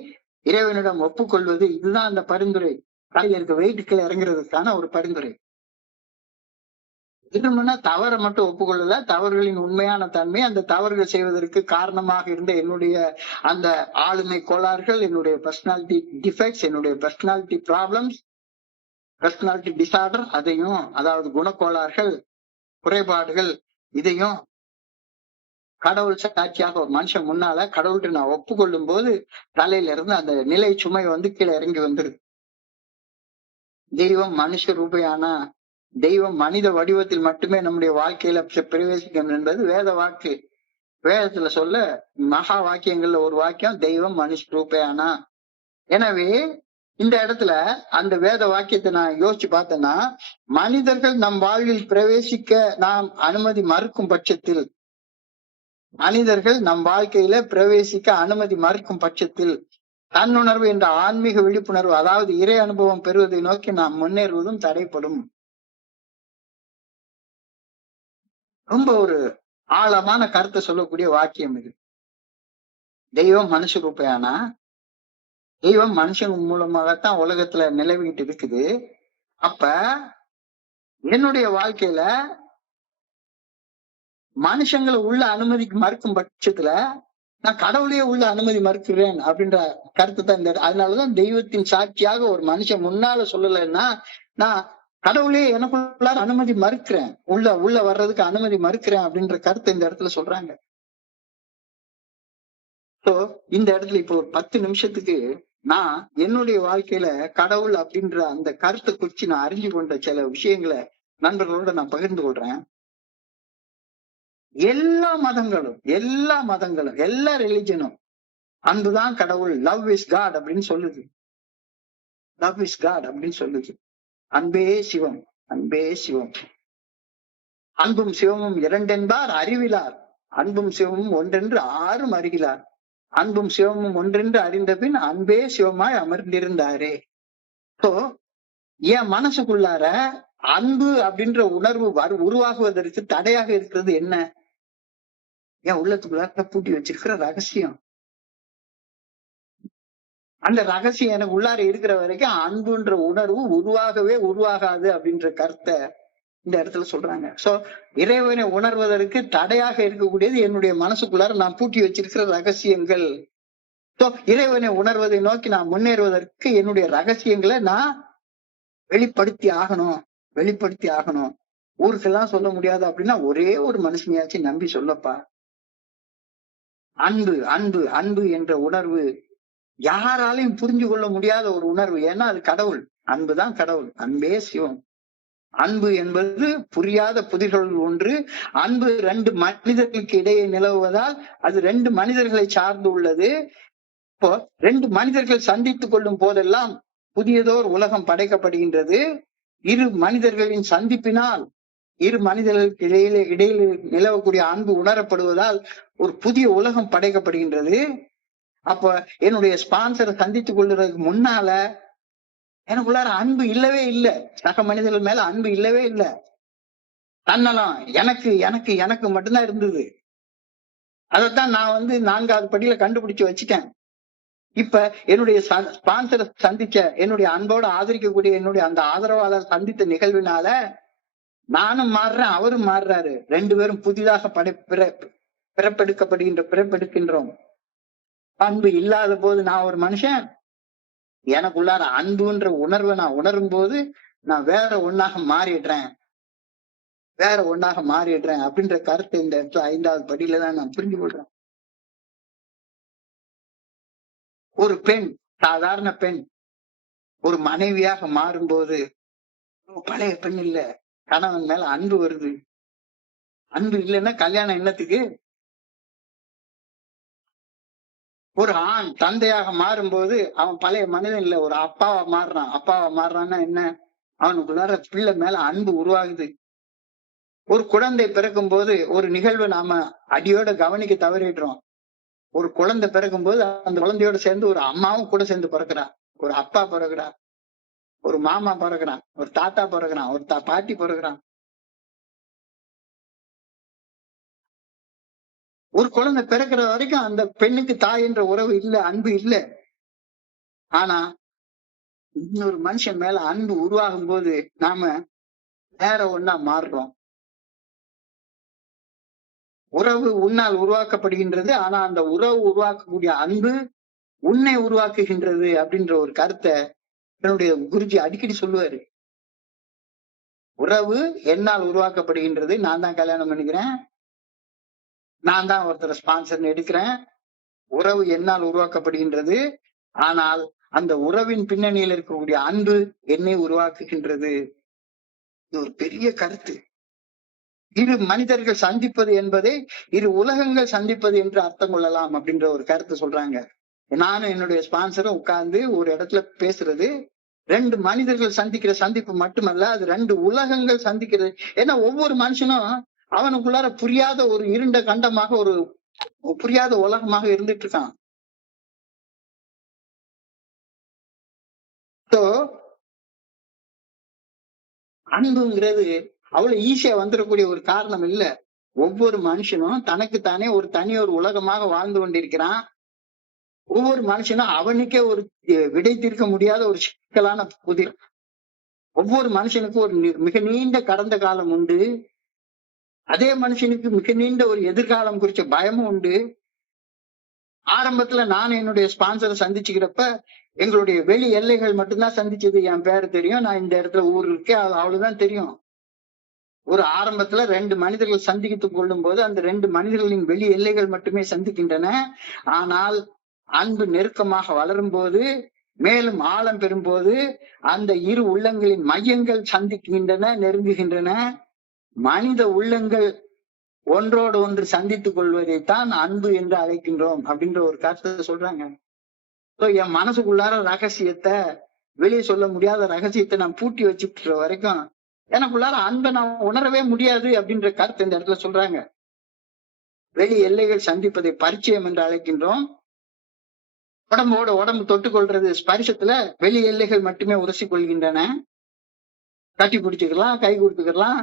இறைவனிடம் ஒப்புக்கொள்வது, இதுதான் அந்த பரிந்துரை. காய்கறிக்கு வெயிட்டுக்குள்ள இறங்குறதுக்கான ஒரு பரிந்துரை. திருமண தவறை மட்டும் ஒப்புக்கொள்ளல, தவறுகளின் உண்மையான தன்மை, அந்த தவறுகள் செய்வதற்கு காரணமாக இருந்த என்னுடைய அந்த ஆளுமை கோளாறுகள், என்னுடைய பர்சனாலிட்டி டிஃபெக்ட்ஸ், என்னுடைய பர்சனாலிட்டி ப்ராப்ளம்ஸ், பர்சனாலிட்டி டிசார்டர், அதையும் அதாவது குணக்கோளாறுகள், குறைபாடுகள், இதையும் கடவுள் சாட்சியாக ஒரு மனுஷன் முன்னால கடவுள்கிட்ட நான் ஒப்புக்கொள்ளும் போது தலையில இருந்து அந்த நிலை சுமை வந்து கீழே இறங்கி வந்துருது. தெய்வம் மனுஷ ரூபையானா, தெய்வம் மனித வடிவத்தில் மட்டுமே நம்முடைய வாழ்க்கையில பிரவேசிக்கும் என்பது வேத வாக்கு. வேதத்துல சொல்ல மகா வாக்கியங்கள்ல ஒரு வாக்கியம் தெய்வம் மனுஷ ரூபையானா. எனவே இந்த இடத்துல அந்த வேத வாக்கியத்தை நான் யோசிச்சு பார்த்தேன்னா, மனிதர்கள் நம் வாழ்வில் பிரவேசிக்க நாம் அனுமதி மறுக்கும் பட்சத்தில், மனிதர்கள் நம் வாழ்க்கையில பிரவேசிக்க அனுமதி மறுக்கும் பட்சத்தில் தன்னுணர்வு என்ற ஆன்மீக விழிப்புணர்வு, அதாவது இறை அனுபவம் பெறுவதை நோக்கி நாம் முன்னேறுவதும் தடைப்படும். ரொம்ப ஒரு ஆழமான கருத்தை சொல்லக்கூடிய வாக்கியம் இது. தெய்வம் மனுஷ ரூபையானா, தெய்வம் மனுஷன் மூலமாகத்தான் உலகத்துல நிலவிக்கிட்டு இருக்குது. அப்ப என்னுடைய வாழ்க்கையில மனுஷங்களை உள்ள அனுமதிக்கு மறுக்கும் பட்சத்துல நான் கடவுளையே உள்ள அனுமதி மறுக்கிறேன் அப்படின்ற கருத்து தான் இந்த. அதனாலதான் தெய்வத்தின் சாட்சியாக ஒரு மனுஷன் முன்னால சொல்லலைன்னா நான் கடவுளே எனக்குள்ள அனுமதி மறுக்கிறேன், உள்ள வர்றதுக்கு அனுமதி மறுக்கிறேன் அப்படின்ற கருத்தை இந்த இடத்துல சொல்றாங்க. சோ இந்த இடத்துல இப்போ ஒரு 10 நிமிஷத்துக்கு நான் என்னுடைய வாழ்க்கையில கடவுள் அப்படின்ற அந்த கருத்தை குறிச்சு நான் அறிஞ்சு கொண்ட சில விஷயங்களை நண்பர்களோட நான் பகிர்ந்து கொள்றேன். எல்லா மதங்களும் எல்லா ரிலிஜனும் அன்புதான் கடவுள், லவ் இஸ் காட் அப்படின்னு சொல்லுது. லவ் இஸ் காட் அப்படின்னு சொல்லுது. அன்பே சிவம், அன்பே சிவம். அன்பும் சிவமும் இரண்டென்பார் அறிவிலார், அன்பும் சிவமும் ஒன்றென்று ஆறும் அறிகிறார், அன்பும் சிவமும் ஒன்றென்று அறிந்த பின் அன்பே சிவமாய் அமர்ந்திருந்தாரே. சோ என் மனசுக்குள்ளார அன்பு அப்படின்ற உணர்வு உருவாகுவதற்கு தடையாக இருக்கிறது என்ன? என் உள்ளத்துக்குள்ளார பூட்டி வச்சிருக்கிற ரகசியம். அந்த ரகசியம் எனக்கு உள்ளார இருக்கிற வரைக்கும் அன்புன்ற உணர்வு உருவாகாது அப்படின்ற கருத்தை இந்த இடத்துல சொல்றாங்க. சோ இறைவனை உணர்வதற்கு தடையாக இருக்கக்கூடியது என்னுடைய மனசுக்குள்ளார நான் பூட்டி வச்சிருக்கிற ரகசியங்கள். சோ இறைவனை உணர்வதை நோக்கி நான் முன்னேறுவதற்கு என்னுடைய ரகசியங்களை நான் வெளிப்படுத்தி ஆகணும். ஊருக்கெல்லாம் சொல்ல முடியாது அப்படின்னா ஒரே ஒரு மனுஷனையாச்சும் நம்பி சொல்லப்பா. அன்பு அன்பு அன்பு என்ற உணர்வு யாராலையும் புரிஞ்சு கொள்ள முடியாத ஒரு உணர்வு. ஏன்னா அது கடவுள், அன்புதான் கடவுள், அன்பே சிவம். அன்பு என்பது புரியாத புதிர்கள் ஒன்று. அன்பு 2 மனிதர்களுக்கு இடையே நிலவுவதால் அது 2 மனிதர்களை சார்ந்து உள்ளது. இப்போ 2 மனிதர்கள் சந்தித்துக் கொள்ளும் போதெல்லாம் புதியதோர் உலகம் படைக்கப்படுகின்றது. இரு மனிதர்களின் சந்திப்பினால், இரு மனிதர்களுக்கு இடையில நிலவக்கூடிய அன்பு உணரப்படுவதால் ஒரு புதிய உலகம் படைக்கப்படுகின்றது. அப்ப என்னுடைய ஸ்பான்சரை சந்தித்துக் கொள்றதுக்கு முன்னால எனக்குள்ளார அன்பு இல்லவே இல்லை. சக மனிதர்கள் மேல அன்பு இல்லவே இல்லை. தன்னலம், எனக்கு எனக்கு எனக்கு மட்டும்தான் இருந்தது. அதைத்தான் நான் 4வது படியில கண்டுபிடிச்சு வச்சுட்டேன். இப்ப என்னுடைய ஸ்பான்சரை சந்திச்ச, என்னுடைய அன்போடு ஆதரிக்கக்கூடிய என்னுடைய அந்த ஆதரவாளர் சந்தித்த நிகழ்வினால நானும் மாறுறேன், அவரும் மாறுறாரு. 2 பேரும் புதிதாக பிறப்பெடுக்கின்றோம். அன்பு இல்லாத போது நான் ஒரு மனுஷன், எனக்குள்ளார அன்புன்ற உணர்வை நான் உணரும் போது நான் வேற ஒண்ணாக மாறிடுறேன் அப்படின்ற கருத்தை இந்த இடத்துல 5வது படியில தான் நான் புரிஞ்சு கொள்றேன். ஒரு பெண், சாதாரண பெண் ஒரு மனைவியாக மாறும்போது பழைய பெண் இல்ல, கணவன் மேல அன்பு வருது. அன்பு இல்லைன்னா கல்யாணம் என்னத்துக்கு? ஒரு ஆண் தந்தையாக மாறும்போது அவன் பழைய மனிதன் இல்ல, ஒரு அப்பாவா மாறுறான்னா என்ன? அவனுக்குள்ளார பிள்ளை மேல அன்பு உருவாகுது. ஒரு குழந்தை பிறக்கும் போது ஒரு நிகழ்வை நாம அடியோட கவனிக்க தவறிடுறோம். ஒரு குழந்தை பிறக்கும் போது அந்த குழந்தையோட சேர்ந்து ஒரு அம்மாவும் கூட சேர்ந்து பிறக்கிறான், ஒரு அப்பா பிறகுறான், ஒரு மாமா பிறகுறான், ஒரு தாத்தா பிறகுறான், ஒரு பாட்டி பிறகுறான். ஒரு குழந்தை பிறக்கிற வரைக்கும் அந்த பெண்ணுக்கு தாய் என்ற உறவு இல்ல, அன்பு இல்ல. ஆனா இன்னொரு மனுஷன் மேல அன்பு உருவாகும் போது நாம வேற ஒண்ணா மாறுறோம். உறவு உன்னால் உருவாக்கப்படுகின்றது, ஆனா அந்த உறவு உருவாக்கக்கூடிய அன்பு உன்னை உருவாக்குகின்றது அப்படின்ற ஒரு கருத்தை என்னுடைய குருஜி அடிக்கடி சொல்லுவாரு. உறவு என்னால் உருவாக்கப்படுகின்றது, நான் தான் கல்யாணம் பண்ணிக்கிறேன், நான் தான் ஒருத்தரை ஸ்பான்சர் எடுக்கிறேன். உறவு என்னால் உருவாக்கப்படுகின்றது, ஆனால் அந்த உறவின் பின்னணியில் இருக்கக்கூடிய அன்பு என்னை உருவாக்குகின்றது. இது ஒரு பெரிய கருத்து. இரு மனிதர்கள் சந்திப்பது என்பதை இரு உலகங்கள் சந்திப்பது என்று அர்த்தம் கொள்ளலாம் அப்படின்ற ஒரு கருத்து சொல்றாங்க. நானும் என்னுடைய ஸ்பான்சரும் உட்கார்ந்து ஒரு இடத்துல பேசுறது 2 மனிதர்கள் சந்திக்கிற சந்திப்பு மட்டுமல்ல, அது 2 உலகங்கள் சந்திக்கிறது. ஏன்னா ஒவ்வொரு மனுஷனும் அவனுக்குள்ளார புரியாத ஒரு இருண்ட கண்டமாக, ஒரு புரியாத உலகமாக இருந்துட்டு இருக்கான். அன்புங்கிறது அவ்வளவு ஈஸியா வந்துடக்கூடிய ஒரு காரணம் இல்ல. ஒவ்வொரு மனுஷனும் தனக்குத்தானே ஒரு உலகமாக வாழ்ந்து கொண்டிருக்கிறான். ஒவ்வொரு மனுஷனும் அவனுக்கே ஒரு விடை தீர்க்க முடியாத ஒரு சிக்கலான புதிர். ஒவ்வொரு மனுஷனுக்கும் ஒரு மிக நீண்ட கடந்த காலம் உண்டு. அதே மனுஷனுக்கு மிக நீண்ட ஒரு எதிர்காலம் குறிச்ச பயமும் உண்டு. ஆரம்பத்துல நான் என்னுடைய ஸ்பான்சரை சந்திச்சுக்கிறப்ப எங்களுடைய வெளி எல்லைகள் மட்டும்தான் சந்திச்சது. என் பேரு தெரியும், நான் இந்த இடத்துல ஊர் இருக்கேன், அவ்வளவுதான் தெரியும். ஒரு ஆரம்பத்துல 2 மனிதர்கள் சந்தித்துக் கொள்ளும் போது அந்த 2 மனிதர்களின் வெளி எல்லைகள் மட்டுமே சந்திக்கின்றன. ஆனால் அன்பு நெருக்கமாக வளரும் போது, மேலும் ஆழம் பெறும் போது அந்த இரு உள்ளங்களின் மையங்கள் சந்திக்கின்றன, நெருங்குகின்றன. மனித உள்ளங்கள் ஒன்றோடு ஒன்று சந்தித்துக் கொள்வதைத்தான் அன்பு என்று அழைக்கின்றோம் அப்படின்ற ஒரு கருத்தை சொல்றாங்க. என் மனசுக்குள்ளார ரகசியத்தை, வெளியே சொல்ல முடியாத ரகசியத்தை நான் பூட்டி வச்சுக்கிற வரைக்கும் எனக்குள்ளார அன்பை நான் உணரவே முடியாது அப்படின்ற கருத்து இந்த இடத்துல சொல்றாங்க. வெளி எல்லைகள் சந்திப்பதை பரிச்சயம் என்று அழைக்கின்றோம். உடம்போட உடம்பு தொட்டுக்கொள்றது ஸ்பரிசத்துல வெளி எல்லைகள் மட்டுமே உரசி கொள்கின்றன. கட்டி பிடிச்சுக்கலாம், கை கொடுத்துக்கலாம்,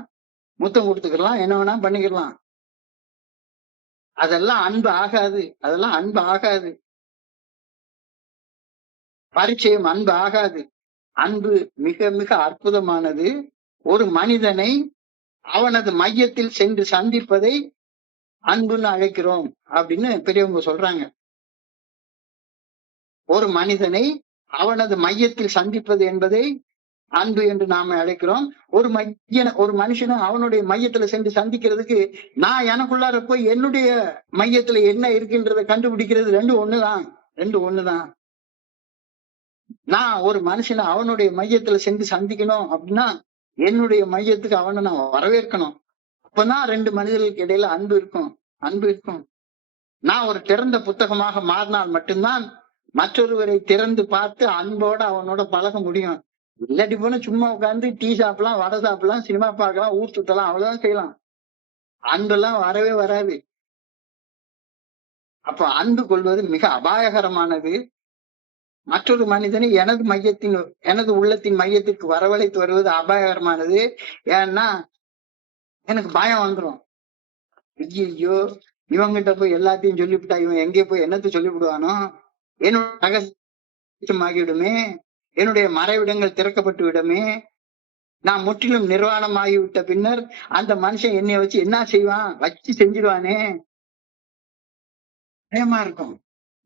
முத்தம் கொடுத்துக்கலாம், என்ன வேணா பண்ணிக்கலாம். அதெல்லாம் அன்பு ஆகாது. பரிச்சயம் அன்பு ஆகாது. அன்பு மிக மிக அற்புதமானது. ஒரு மனிதனை அவனது மையத்தில் சென்று சந்திப்பதை அன்புன்னு அழைக்கிறோம் அப்படின்னு பெரியவங்க சொல்றாங்க. ஒரு மனிதனை அவனது மையத்தில் சந்திப்பது என்பதை அன்பு என்று நாம அழைக்கிறோம். ஒரு மனுஷனை அவனுடைய மையத்துல சென்று சந்திக்கிறதுக்கு நான் எனக்குள்ளார போய் என்னுடைய மையத்துல என்ன இருக்கின்றத கண்டுபிடிக்கிறது ரெண்டு ஒண்ணுதான். நான் ஒரு மனுஷனை அவனுடைய மையத்துல சென்று சந்திக்கணும் அப்படின்னா என்னுடைய மையத்துக்கு அவனை நான் வரவேற்கணும். அப்பதான் 2 மனிதர்களுக்கு இடையில அன்பு இருக்கும். நான் ஒரு திறந்த புத்தகமாக மாறினால் மட்டும்தான் மற்றொருவரை திறந்து பார்த்து அன்போட அவனோட பழக முடியும். இல்லாட்டி போன சும்மா உட்காந்து டீ சாப்பிடலாம், வடை சாப்பிடலாம், சினிமா பார்க்கலாம், ஊர் சுத்தலாம், அவ்வளவுதான் செய்யலாம். அன்பெல்லாம் வரவே வராது. அப்ப அன்பு கொள்வது மிக அபாயகரமானது. மற்றொரு மனிதனை எனது உள்ளத்தின் மையத்திற்கு வரவழைத்து வருவது அபாயகரமானது. ஏன்னா எனக்கு பயம் வந்துடும். ஐயோ, இவங்கிட்ட போய் எல்லாத்தையும் சொல்லிவிட்டா இவன் எங்கே போய் என்னத்தை சொல்லிவிடுவானோ, என்னோட ரகசியமாகிவிடுமே, என்னுடைய மறைவிடங்கள் திறக்கப்பட்டு விடுமே, நான் முற்றிலும் நிர்வாணமாகிவிட்ட பின்னர் அந்த மனுஷன் என்னைய வச்சு என்ன செய்வான், வச்சு செஞ்சிருவானே, பயமா இருக்கும்.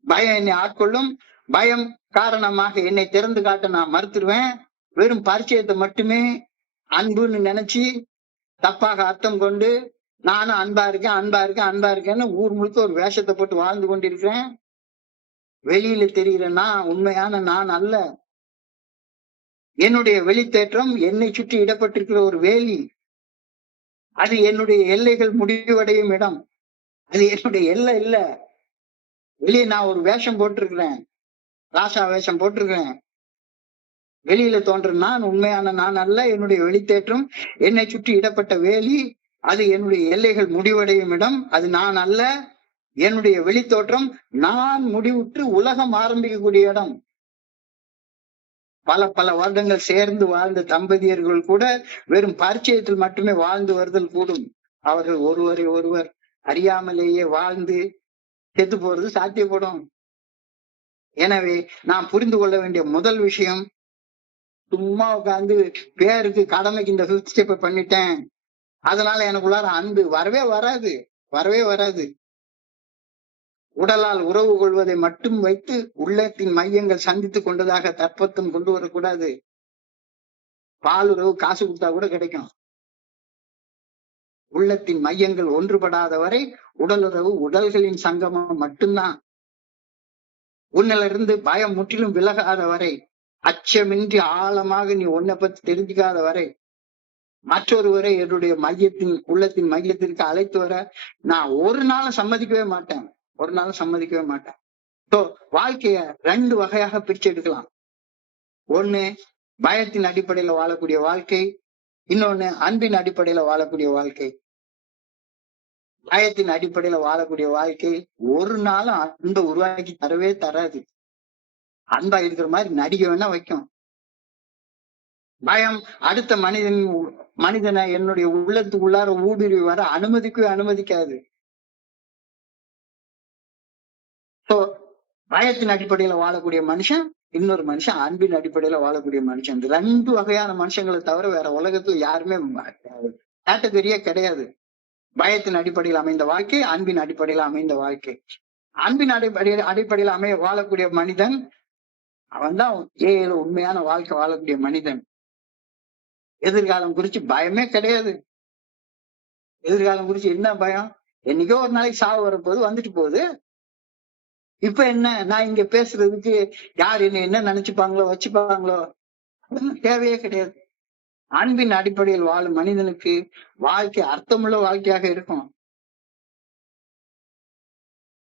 பயம் என்னை ஆட்கொள்ளும். பயம் காரணமாக என்னை திறந்து காட்ட நான் மறுத்துருவேன். வெறும் பரிச்சயத்தை மட்டுமே அன்புன்னு நினைச்சு தப்பாக அர்த்தம் கொண்டு நானும் அன்பா இருக்கேன்னு ஊர் முழுக்க ஒரு வேஷத்தை போட்டு வாழ்ந்து கொண்டிருக்கிறேன். வெளியில தெரிகிறேன்னா உண்மையான நான் அல்ல. என்னுடைய வெளித்தேற்றம் என்னை சுற்றி இடப்பட்டிருக்கிற ஒரு வேலி. அது என்னுடைய எல்லைகள் முடிவடையும் இடம். அது என்னுடைய எல்லை இல்ல. வெளியே நான் ஒரு வேஷம் போட்டிருக்கிறேன், ராசா வேஷம் போட்டிருக்கிறேன். வெளியில தோன்ற நான் உண்மையான நான் அல்ல. என்னுடைய வெளித்தேற்றம் என்னை சுற்றி இடப்பட்ட வேலி. அது என்னுடைய எல்லைகள் முடிவடையும் இடம். அது நான் அல்ல. என்னுடைய வெளித்தோற்றம் நான் முடிவுற்று உலகம் ஆரம்பிக்கக்கூடிய இடம். பல பல வருடங்கள் சேர்ந்து வாழ்ந்த தம்பதியர்கள் கூட வெறும் பரிச்சயத்தில் மட்டுமே வாழ்ந்து வருதல் கூடும். அவர்கள் ஒருவரை ஒருவர் அறியாமலேயே வாழ்ந்து செத்து போறது சாத்தியப்படும். எனவே நாம் புரிந்து கொள்ள வேண்டிய முதல் விஷயம், சும்மா உட்காந்து பேருக்கு கடமைக்கு இந்த 5th ஸ்டெப் பண்ணிட்டேன், அதனால எனக்குள்ளார அன்பு வரவே வராது. உடலால் உறவு கொள்வதை மட்டும் வைத்து உள்ளத்தின் மையங்கள் சந்தித்துக் கொண்டதாக தற்பத்தம் கொண்டு வரக்கூடாது. பால் உறவு காசு கொடுத்தா கூட கிடைக்கும். உள்ளத்தின் மையங்கள் ஒன்றுபடாத வரை உடலுறவு உடல்களின் சங்கமம் மட்டும்தான். உன்னிலிருந்து பயம் முற்றிலும் விலகாத வரை, அச்சமின்றி ஆழமாக நீ உன்னை பத்தி தெரிஞ்சுக்காத வரை, மற்றொருவரை என்னுடைய உள்ளத்தின் மையத்திற்கு அழைத்து வர நான் ஒரு நாளும் சம்மதிக்கவே மாட்டேன். சோ வாழ்க்கைய 2 வகையாக பிரிச்சு எடுக்கலாம். ஒண்ணு பயத்தின் அடிப்படையில வாழக்கூடிய வாழ்க்கை, இன்னொன்னு அன்பின் அடிப்படையில வாழக்கூடிய வாழ்க்கை. பயத்தின் அடிப்படையில வாழக்கூடிய வாழ்க்கை ஒரு நாளும் அன்பை உருவாக்கி தரவே தராது. அன்பா இருக்கிற மாதிரி நடிக்க வேணா வைக்கும். பயம் அடுத்த மனிதனை என்னுடைய உள்ளத்துக்குள்ளார ஊடுருவி வர அனுமதிக்காது. சோ பயத்தின் அடிப்படையில வாழக்கூடிய மனுஷன், இன்னொரு மனுஷன் அன்பின் அடிப்படையில வாழக்கூடிய மனுஷன். 2 வகையான மனுஷங்களை தவிர வேற உலகத்துல யாருமே கேட்டகரியே கிடையாது. பயத்தின் அடிப்படையில் அமைந்த வாழ்க்கை, அன்பின் அடிப்படையில் அமைந்த வாழ்க்கை. அன்பின் அடிப்படையில் வாழக்கூடிய மனிதன் அவன் தான் உண்மையான வாழ்க்கை வாழக்கூடிய மனிதன். எதிர்காலம் குறிச்சு பயமே கிடையாது. எதிர்காலம் குறிச்சு என்ன பயம்? என்னைக்கோ ஒரு நாளைக்கு சாவு வரப்போது, வந்துட்டு போகுது. இப்ப என்ன, நான் இங்க பேசுறதுக்கு யார் என்ன நினைச்சுப்பாங்களோ வச்சுப்பாங்களோ, தேவையே கிடையாது. அன்பின் அடிப்படையில் வாழும் மனிதனுக்கு வாழ்க்கை அர்த்தமுள்ள வாழ்க்கையாக இருக்கும்.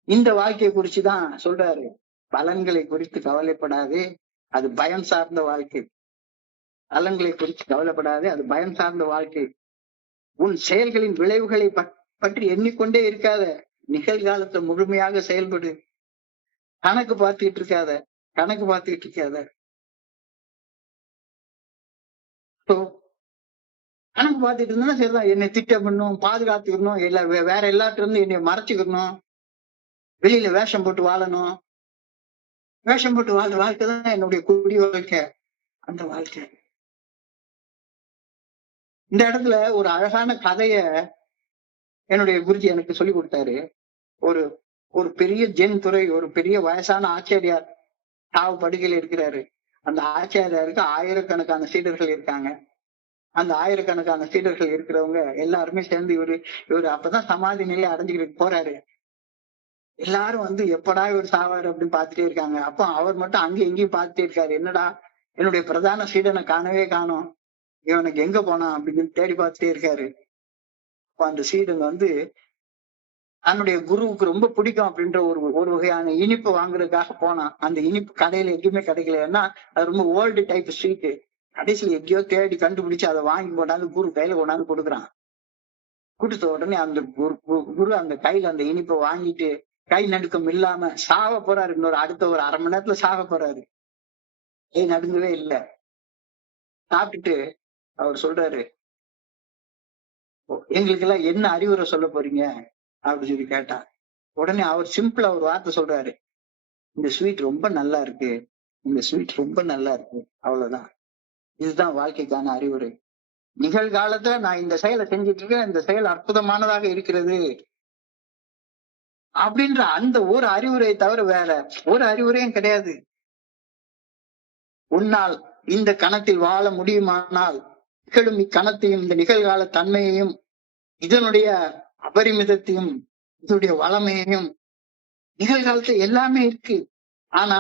இந்த வாழ்க்கையை குறிச்சுதான் சொல்றாரு, பலன்களை குறித்து கவலைப்படாது, அது பயம் சார்ந்த வாழ்க்கை. பலன்களை குறித்து கவலைப்படாது, அது பயம் சார்ந்த வாழ்க்கை. உன் செயல்களின் விளைவுகளை பற்றி எண்ணிக்கொண்டே இருக்காத. நிகழ்காலத்தை முழுமையாக செயல்படு. கணக்கு பார்த்துக்கிட்டு இருக்காத. கணக்கு பார்த்துட்டு இருந்தா சரிதான். என்னை திட்டமிடணும், பாதுகாத்துக்கணும், வேற எல்லாத்துல இருந்து என்னை மறைச்சுக்கணும், வெளியில வேஷம் போட்டு வாழணும். வேஷம் போட்டு வாழ்ற வாழ்க்கை தான் என்னுடைய குடி வாழ்க்கை. அந்த வாழ்க்கை இந்த இடத்துல ஒரு அழகான கதைய என்னுடைய குருஜி எனக்கு சொல்லி கொடுத்தாரு. ஒரு ஒரு பெரிய ஜென் துறை, ஒரு பெரிய வயசான ஆச்சாரியார் சாவு படுகையில் இருக்கிறாரு. அந்த ஆச்சாரியாருக்கு ஆயிரக்கணக்கான சீடர்கள் இருக்காங்க. அந்த ஆயிரக்கணக்கான சீடர்கள் இருக்கிறவங்க எல்லாருமே சேர்ந்து இவரு அப்பதான் சமாதி நிலை அடைஞ்சுக்கிட்டு போறாரு. எல்லாரும் எப்படா இவர் சாவாரு அப்படின்னு பாத்துட்டே இருக்காங்க. அப்போ அவர் மட்டும் அங்கேயும் இங்கேயும் பாத்துட்டே இருக்காரு. என்னடா என்னுடைய பிரதான சீடனை காணவே காணோம், இவனுக்கு எங்க போனான் அப்படின்னு தேடி பார்த்துட்டே இருக்காரு. அப்ப அந்த சீடன் தன்னுடைய குருவுக்கு ரொம்ப பிடிக்கும் அப்படின்ற ஒரு வகையான இனிப்பு வாங்குறதுக்காக போனான். அந்த இனிப்பு கடையில எங்கேயுமே கிடைக்கல. ஏன்னா அது ரொம்ப ஓல்டு டைப் ஸ்வீட்டு. கடைசியில எங்கேயோ தேடி கண்டுபிடிச்சு அதை வாங்கி கொண்டாந்து குரு கையில கொண்டாந்து கொடுக்குறான். கொடுத்த உடனே அந்த குரு அந்த கையில அந்த இனிப்பை வாங்கிட்டு கை நடுக்கம் இல்லாம சாவ போறாரு. அடுத்த ஒரு 1/2 மணி நேரத்துல சாவ போறாரு. நடுங்கவே இல்லை. சாப்பிட்டுட்டு அவர் சொல்றாரு, எங்களுக்கு எல்லாம் என்ன அறிவுரை சொல்ல போறீங்க அப்படின்னு சொல்லி கேட்டா, உடனே அவர் சிம்பிளா ஒரு வார்த்தை சொல்றாரு, இந்த ஸ்வீட் ரொம்ப நல்லா இருக்கு, இந்த ஸ்வீட் ரொம்ப நல்லா இருக்கு, அவ்வளவுதான். இதுதான் வாழ்க்கைக்கான அறிவுரை. நிகழ்காலத்துல நான் இந்த செயலை செஞ்சுட்டு இருக்கேன், இந்த செயல் அற்புதமானதாக இருக்கிறது அப்படின்ற அந்த ஒரு அறிவுரையை தவிர வேற ஒரு அறிவுரையும் கிடையாது. உன்னால் இந்த கணத்தில் வாழ முடியுமானால் நிகழும் இக்கணத்தையும் இந்த நிகழ்கால தன்மையையும் இதனுடைய அபரிமிதத்தையும் இதனுடைய வளமையையும், நிகழ்காலத்துல எல்லாமே இருக்கு. ஆனா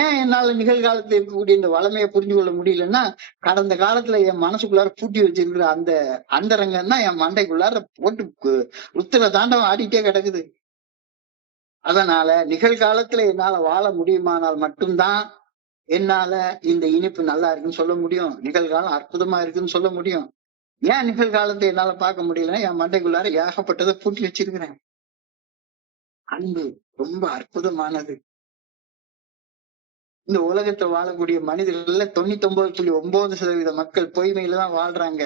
ஏன் என்னால நிகழ்காலத்துல இருக்கக்கூடிய இந்த வளமையை புரிஞ்சு கொள்ள முடியலன்னா, கடந்த காலத்துல என் மனசுக்குள்ளார பூட்டி வச்சிருக்கிற அந்த அந்தரங்கம் தான் என் மண்டைக்குள்ளார போட்டு உத்தர தாண்டவம் ஆடிட்டே கிடக்குது. அதனால நிகழ்காலத்துல என்னால வாழ முடியுமானால் மட்டும்தான் என்னால இந்த இனிப்பு நல்லா இருக்குன்னு சொல்ல முடியும், நிகழ்காலம் அற்புதமா இருக்குன்னு சொல்ல முடியும். ஏன் நிகழ்காலத்தை என்னால பார்க்க முடியலன்னா, என் மண்டைக்குள்ளார ஏகப்பட்டதை பூட்டி வச்சிருக்கிறேன். அன்பு ரொம்ப அற்புதமானது. இந்த உலகத்துல வாழக்கூடிய மனிதர்கள்ல 99.9% மக்கள் பொய்மையில தான் வாழ்றாங்க.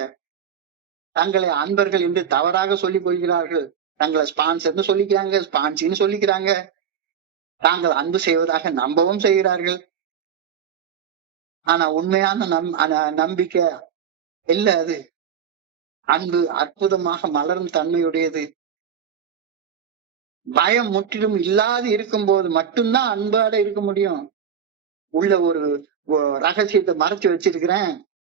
தங்களை அன்பர்கள் என்று தவறாக சொல்லிக் கொள்கிறார்கள். தங்களை ஸ்பான்சர்னு சொல்லிக்கிறாங்க, ஸ்பான்சின்னு சொல்லிக்கிறாங்க. தாங்கள் அன்பு செய்வதாக நம்பவும் செய்கிறார்கள். ஆனா உண்மையான நம்பிக்கை இல்ல அது. அன்பு அற்புதமாக மலரும் தன்மையுடையது. பயம் முற்றிலும் இல்லாது இருக்கும்போது மட்டும்தான் அன்பாட இருக்க முடியும். உள்ள ஒரு ரகசியத்தை மறைச்சு வச்சிருக்கிறேன்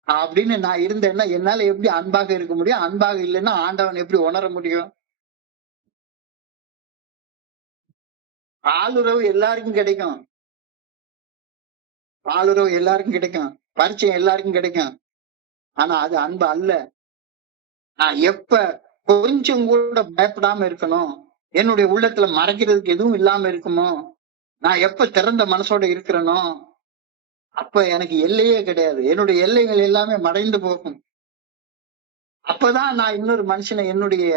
அப்படின்னு நான் இருந்தேன்னா என்னால எப்படி அன்பாக இருக்க முடியும்? அன்பாக இல்லைன்னா ஆண்டவன் எப்படி உணர முடியும்? பாலுறவு எல்லாருக்கும் கிடைக்கும். பாலுறவு எல்லாருக்கும் கிடைக்கும். பரிச்சயம் எல்லாருக்கும் கிடைக்கும். ஆனா அது அன்பு அல்ல. நான் எப்ப கொஞ்சம் கூட பயப்படாம இருக்கணும், என்னுடைய உள்ளத்துல மறைக்கிறதுக்கு எதுவும் இல்லாம இருக்குமோ, நான் எப்ப திறந்த மனசோட இருக்கிறேனோ, அப்ப எனக்கு எல்லையே கிடையாது. என்னுடைய எல்லைகள் எல்லாமே மறைந்து போகும். அப்பதான் நான் இன்னொரு மனுஷனை என்னுடைய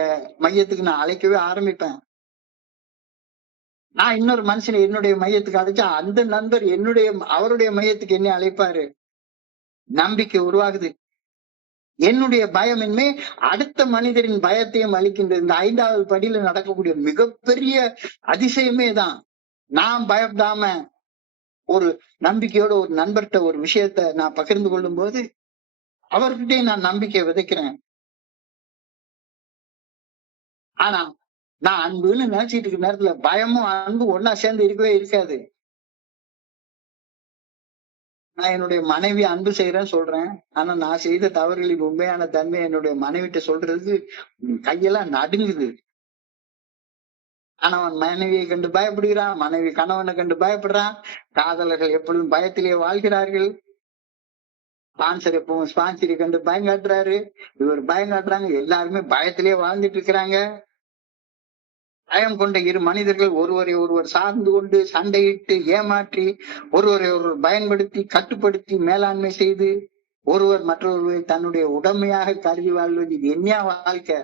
மையத்துக்கு நான் அழைக்கவே ஆரம்பிப்பேன். நான் இன்னொரு மனுஷனை என்னுடைய மையத்துக்கு அழைச்சா அந்த நண்பர் அவருடைய மையத்துக்கு என்னை அழைப்பாரு. நம்பிக்கை உருவாகுது. என்னுடைய பயமின்மை அடுத்த மனிதரின் பயத்தையும் அளிக்கின்றது. இந்த 5வது படியில நடக்கக்கூடிய மிகப்பெரிய அதிசயமே தான். நான் பயப்படாம ஒரு நம்பிக்கையோட ஒரு நண்பர்கிட்ட ஒரு விஷயத்த நான் பகிர்ந்து கொள்ளும் போது அவர்கிட்டயே நான் நம்பிக்கை விதைக்கிறேன். ஆனா நான் அன்புன்னு நினைச்சிட்டு இருக்கிற நேரத்துல பயமும் அன்பும் ஒன்னா சேர்ந்து இருக்கவே இருக்காது. நான் என்னுடைய மனைவி அன்பு செய்யறேன்னு சொல்றேன். ஆனா நான் செய்த தவறுகளின் உண்மையான தன்மை என்னுடைய மனைவிட்ட சொல்றதுக்கு கையெல்லாம் நடுங்குது. கணவன் மனைவியை கண்டு பயப்படுகிறான், மனைவி கணவனை கண்டு பயப்படுறான். காதலர்கள் எப்பொழுதும் பயத்திலேயே வாழ்கிறார்கள். ஸ்பான்சர் எப்பவும் ஸ்பான்சரை கண்டு பயங்காட்டுறாரு, இவர் பயங்காட்டுறாங்க. எல்லாருமே பயத்திலேயே வாழ்ந்துட்டு இருக்கிறாங்க. பயம் கொண்ட இரு மனிதர்கள் ஒருவரை ஒருவர் சார்ந்து கொண்டு சண்டையிட்டு ஏமாற்றி ஒருவரை ஒருவர் பயன்படுத்தி கட்டுப்படுத்தி மேலாண்மை செய்து ஒருவர் மற்றொருவரை தன்னுடைய உடமையாக கருதி வாழ்வது இது என்ன வாழ்க்கை?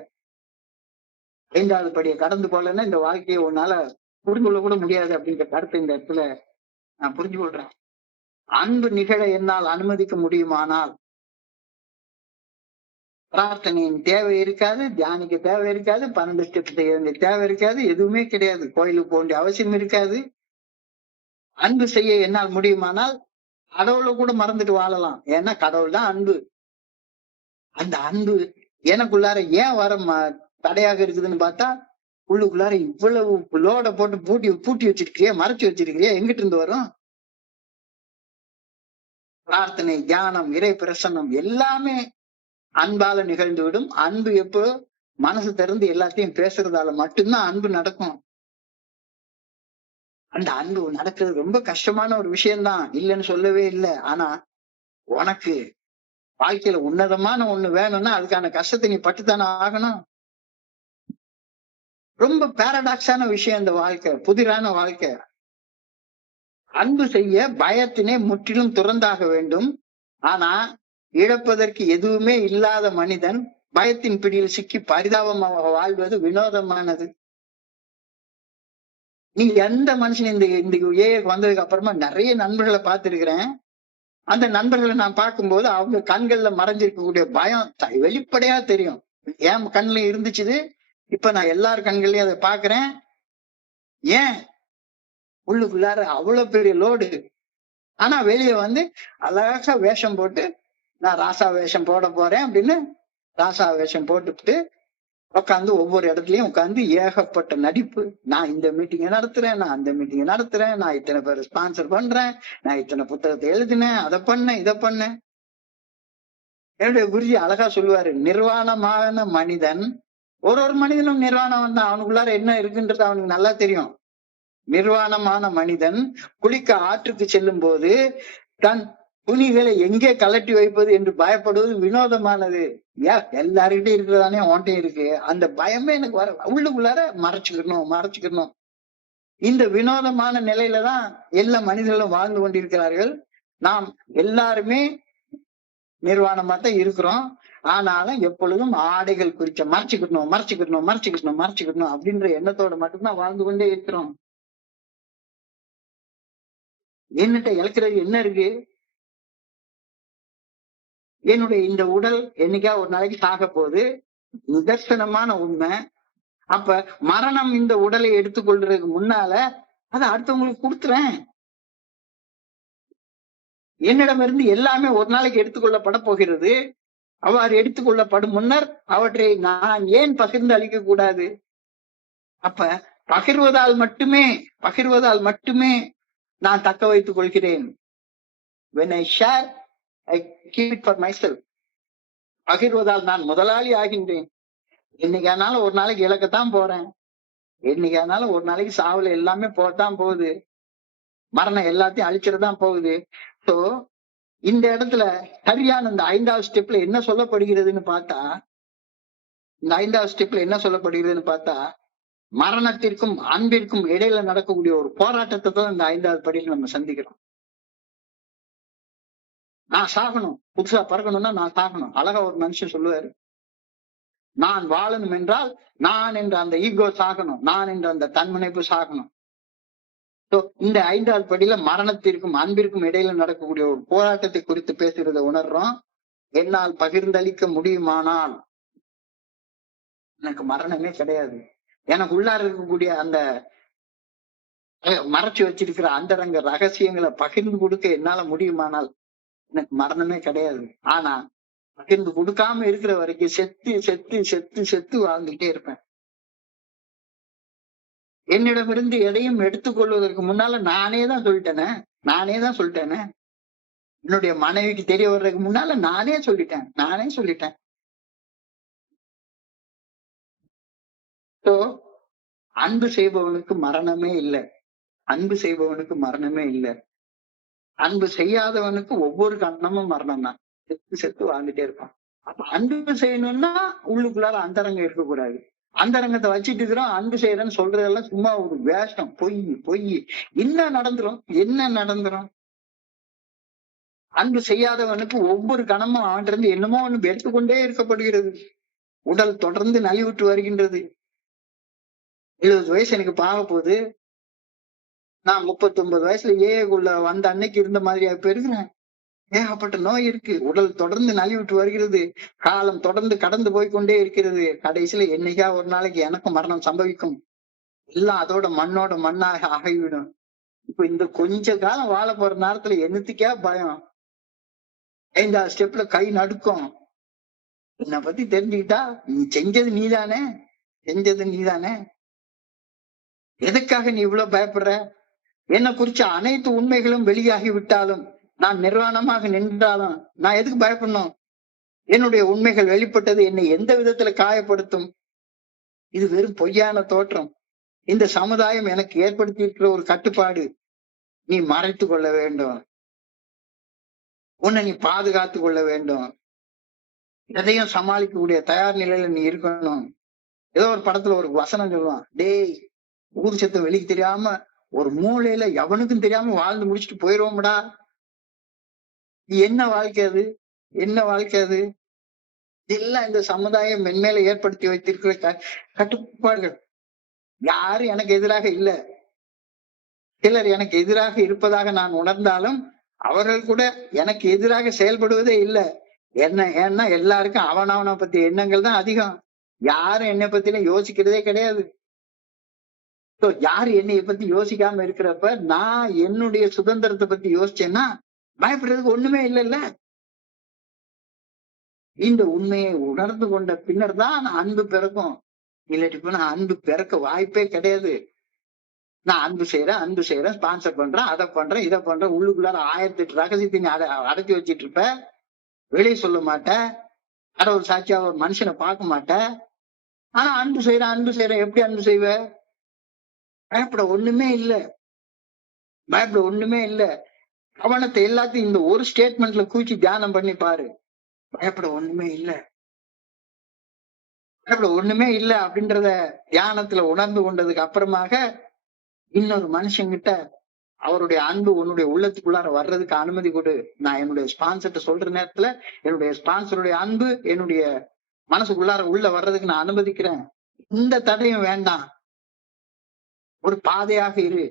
5வது படியை கடந்து போலன்னா இந்த வாழ்க்கையை உன்னால புரிந்து கொள்ள கூட முடியாது அப்படின்ற கருத்தை இந்த இடத்துல நான் புரிஞ்சு கொள்றேன். அன்பு நிகழ என்னால் அனுமதிக்க முடியுமானால் பிரார்த்தனையின் தேவை இருக்காது, தியானிக்க தேவை இருக்காது, 12 ஸ்டெப் செய்ய வேண்டிய தேவை இருக்காது, எதுவுமே கிடையாது. கோயிலுக்கு போக வேண்டிய அவசியம் இருக்காது. அன்பு செய்ய என்னால் முடியுமானால் கடவுளை கூட மறந்துட்டு வாழலாம். ஏன்னா கடவுள் தான் அன்பு. அந்த அன்பு எனக்குள்ளார ஏன் வர தடையாக இருக்குதுன்னு பார்த்தா, உள்ளுக்குள்ளார இவ்வளவு லோட போட்டு பூட்டி வச்சிருக்கிறியா, மறைச்சு வச்சிருக்கிறியா, எங்கிட்டு இருந்து வரும்? பிரார்த்தனை, தியானம், இறை பிரசன்னம் எல்லாமே அன்பால நிகழ்ந்து விடும். அன்பு எப்போ மனசு திறந்து எல்லாத்தையும் பேசுறதால மட்டும்தான் அன்பு நடக்கும். அந்த அன்பு நடக்கிறது ரொம்ப கஷ்டமான ஒரு விஷயம்தான், இல்லைன்னு சொல்லவே இல்லை. ஆனா உனக்கு வாழ்க்கையில உன்னதமான ஒண்ணு வேணும்னா அதுக்கான கஷ்டத்தை நீ பட்டுத்தானே ஆகணும். ரொம்ப பேரடாக்ஸான விஷயம் இந்த வாழ்க்கை, புதிரான வாழ்க்கை. அன்பு செய்ய பயத்தினை முற்றிலும் துறந்தாக வேண்டும். ஆனா இழப்பதற்கு எதுவுமே இல்லாத மனிதன் பயத்தின் பிடியில் சிக்கி பரிதாபமாக வாழ்வது வினோதமானது. நீ எந்த மனுஷன் இந்த ஏக்கு வந்ததுக்கு அப்புறமா நிறைய நண்பர்களை பார்த்திருக்கிறேன். அந்த நண்பர்களை நான் பார்க்கும்போது அவங்க கண்கள்ல மறைஞ்சிருக்கக்கூடிய பயம் வெளிப்படையா தெரியும். என் கண்ணுல இருந்துச்சு. இப்ப நான் எல்லார் கண்கள்லயும் அதை பாக்குறேன். ஏன் உள்ளுக்குள்ளார அவ்வளவு பெரிய லோடு. ஆனா வெளியே வந்து அழகா வேஷம் போட்டு நான் ராசா வேஷம் போட போறேன் அப்படின்னு ராசா வேஷம் போட்டுட்டு உட்காந்து ஒவ்வொரு இடத்துலயும் உட்காந்து ஏகப்பட்ட நடிப்பு. நான் இந்த மீட்டிங்கை நடத்துறேன், நான் அந்த மீட்டிங்கை நடத்துறேன், நான் இத்தனை பேர் ஸ்பான்சர் பண்றேன், நான் இத்தனை புத்தகத்தை எழுதினேன், அதை பண்ணேன், இதை பண்ணேன். என்னுடைய குருஜி அழகா சொல்லுவாரு, நிர்வாணமான மனிதன், ஒரு மனிதனும் நிர்வாணம் தான், அவனுக்குள்ளார என்ன இருக்குன்றது அவனுக்கு நல்லா தெரியும். நிர்வாணமான மனிதன் குளிக்க ஆற்றுக்கு செல்லும் போது தன் துணிகளை எங்கே கலட்டி வைப்பது என்று பயப்படுவது வினோதமானது. எல்லாருக்கிட்டையும் இருக்கிறதானே உன்ட்டையும் இருக்கு. அந்த பயமே எனக்கு வர உள்ளுக்குள்ளார மறைச்சுக்கணும். இந்த வினோதமான நிலையில தான் எல்லா மனிதர்களும் வாழ்ந்து கொண்டிருக்கிறார்கள். நாம் எல்லாருமே நிர்வாணமா தான் இருக்கிறோம். ஆனாலும் எப்பொழுதும் ஆடைகள் குறிச்ச மறைச்சுக்கணும் அப்படின்ற எண்ணத்தோட மட்டும்தான் வாழ்ந்து கொண்டே இருக்கிறோம். என்னட்ட இழக்கிறது என்ன இருக்கு? என்னுடைய இந்த உடல் என்னைக்கா ஒரு நாளைக்கு சாக போகுது, நிதர்சனமான உண்மை. அப்ப மரணம் இந்த உடலை எடுத்துக்கொள்றதுக்கு முன்னால அதை அடுத்தவங்களுக்கு கொடுத்துறேன். என்னிடமிருந்து எல்லாமே ஒரு நாளைக்கு எடுத்துக்கொள்ளப்பட போகிறது. அவ்வாறு எடுத்துக்கொள்ளப்படும் முன்னர் அவற்றை நான் ஏன் பகிர்ந்து அளிக்க கூடாது? அப்ப பகிர்வதால் மட்டுமே நான் தக்க வைத்துக் கொள்கிறேன். When I share, I keep it for myself. பகிர்வதால் நான் முதலாளி ஆகின்றேன். என்னைக்கானாலும் ஒரு நாளைக்கு இழக்கத்தான் போறேன். என்னைக்கானாலும் ஒரு நாளைக்கு சாவுல எல்லாமே போகத்தான் போகுது. மரணம் எல்லாத்தையும் அழிச்சிடத்தான் போகுது. சோ இந்த இடத்துல சரியான இந்த 5வது ஸ்டெப்ல என்ன சொல்லப்படுகிறதுன்னு பார்த்தா, மரணத்திற்கும் அன்பிற்கும் இடையில நடக்கக்கூடிய ஒரு போராட்டத்தை தான் இந்த 5வது படியில நம்ம சந்திக்கிறோம். நான் சாகணும், புதுசா பறக்கணும்னா நான் சாகணும். அழகா ஒரு மனுஷன் சொல்லுவாரு, நான் வாழணும் என்றால் நான் என்ற அந்த ஈகோ சாகணும், நான் என்ற அந்த தன்முனைப்பு சாகணும். இந்த 5வது படியில மரணத்திற்கும் அன்பிற்கும் இடையில நடக்கக்கூடிய ஒரு போராட்டத்தை குறித்து பேசுறதை உணர்றோம். என்னால் பகிர்ந்தளிக்க முடியுமானால் எனக்கு மரணமே கிடையாது. எனக்கு உள்ளார இருக்கக்கூடிய அந்த மறைச்சு வச்சிருக்கிற அந்தரங்க ரகசியங்களை பகிர்ந்து கொடுக்க என்னால முடியுமானால் எனக்கு மரணமே கிடையாது. ஆனா பகிர்ந்து கொடுக்காம இருக்கிற வரைக்கும் செத்து வாழ்ந்துட்டே இருப்பேன். என்னிடமிருந்து எதையும் எடுத்துக்கொள்வதற்கு முன்னால நானே தான் சொல்லிட்டேனே. என்னுடைய மனைவிக்கு தெரிய வர்றதுக்கு முன்னால நானே சொல்லிட்டேன். அன்பு செய்பவனுக்கு மரணமே இல்லை. அன்பு செய்யாதவனுக்கு ஒவ்வொரு கணமும் மரணம் தான். செத்து வாழ்ந்துட்டே இருப்பான். அப்ப அன்பு செய்யணும்னா உள்ளுக்குள்ளார அந்தரங்கம் இருக்கக்கூடாது. அந்தரங்கத்தை வச்சிட்டு இருக்கிறோம். அன்பு செய்யறேன்னு சொல்றதெல்லாம் சும்மா ஒரு வேஷம், பொய். என்ன நடந்துரும்? அன்பு செய்யாதவனுக்கு ஒவ்வொரு கணமும் அவன்றிருந்து என்னமோ ஒண்ணு எடுத்துக்கொண்டே இருக்கப்படுகிறது. உடல் தொடர்ந்து நலிவுற்று வருகின்றது. 70 வயசு எனக்கு பார்க்க போகுது. நான் 39 வயசுல ஏகுள்ள வந்த அன்னைக்கு இருந்த மாதிரியா இப்ப இருக்கிறேன். ஏகப்பட்ட நோய் இருக்கு. உடல் தொடர்ந்து நலிவுற்று வருகிறது. காலம் தொடர்ந்து கடந்து போய்கொண்டே இருக்கிறது. கடைசியில என்னைக்கா ஒரு நாளைக்கு எனக்கும் மரணம் சம்பவிக்கும். எல்லாம் அதோட மண்ணோட மண்ணாக ஆகிவிடும். இப்ப இந்த கொஞ்ச காலம் வாழ போற நேரத்துல என்னத்துக்கே பயம். 5வது ஸ்டெப்ல கை நடுக்கும். என்னை பத்தி தெரிஞ்சுக்கிட்டா நீ செஞ்சது நீதானே. எதுக்காக நீ இவ்வளவு பயப்படுற? என்னை குறிச்ச அனைத்து உண்மைகளும் வெளியாகி விட்டாலும், நான் நிர்வாணமாக நின்றாலும் நான் எதுக்கு பயப்படணும்? என்னுடைய உண்மைகள் வெளிப்பட்டது என்னை எந்த விதத்துல காயப்படுத்தும்? இது வெறும் பொய்யான தோற்றம். இந்த சமுதாயம் எனக்கு ஏற்படுத்தி இருக்கிற ஒரு கட்டுப்பாடு. நீ மறைத்து கொள்ள வேண்டும். உன்னை நீ பாதுகாத்து கொள்ள வேண்டும். எதையும் சமாளிக்கக்கூடிய தயார் நிலையில நீ இருக்கணும். ஏதோ ஒரு படத்துல ஒரு வசனம் சொல்லுவான், டேய் ஊர் சத்தம் வெளிக்கு தெரியாம ஒரு மூலையில எவனுக்கும் தெரியாம வாழ்ந்து முடிச்சுட்டு போயிருவோம்டா. என்ன வாழ்க்கை அது? இதெல்லாம் இந்த சமுதாயம் மென்மேல ஏற்படுத்தி வைத்திருக்கிற கட்டுப்பாடுகள். யாரும் எனக்கு எதிராக இல்ல. சிலர் எனக்கு எதிராக இருப்பதாக நான் உணர்ந்தாலும் அவர்கள் கூட எனக்கு எதிராக செயல்படுவதே இல்லை. ஏன்னா எல்லாருக்கும் அவனவனை பத்தி எண்ணங்கள் தான் அதிகம். யாரும் என்னை பத்தின யோசிக்கிறதே கிடையாது. யாரு என்னைய பத்தி யோசிக்காம இருக்கிறப்ப நான் என்னுடைய சுதந்திரத்தை பத்தி யோசிச்சேன்னா பயப்படுறதுக்கு ஒண்ணுமே இல்லைல்ல. இந்த உண்மையை உணர்ந்து கொண்ட பின்னர் தான் அன்பு பிறக்கும். இல்லாட்டி போனா அன்பு பிறக்க வாய்ப்பே கிடையாது. நான் அன்பு செய்யறேன், ஸ்பான்சர் பண்றேன், அதை பண்றேன், இதை பண்றேன், உள்ளுக்குள்ளார 1008 ரகசியத்தை நீ அடக்கி வச்சிட்டு இருப்ப. வெளியே சொல்ல மாட்டேன். ஒரு சாட்சியா ஒரு மனுஷனை பார்க்க மாட்டேன். ஆனா அன்பு செய்யறேன். எப்படி அன்பு செய்வ? பயப்பட ஒண்ணுமே இல்ல. கவனத்தை எல்லாத்தையும் இந்த ஒரு ஸ்டேட்மெண்ட்ல கூச்சி தியானம் பண்ணி பாரு. பயப்பட ஒண்ணுமே இல்ல அப்படின்றத தியானத்துல உணர்ந்து கொண்டதுக்கு அப்புறமாக இன்னொரு மனுஷங்கிட்ட அவருடைய அன்பு உன்னுடைய உள்ளத்துக்குள்ளார வர்றதுக்கு அனுமதி கொடு. நான் என்னுடைய ஸ்பான்சர்ட்ட சொல்ற நேரத்துல என்னுடைய ஸ்பான்சருடைய அன்பு என்னுடைய மனசுக்குள்ளார உள்ள வர்றதுக்கு நான் அனுமதிக்கிறேன். இந்த தடையும் வேண்டாம். ஒரு பாதையாக இரு,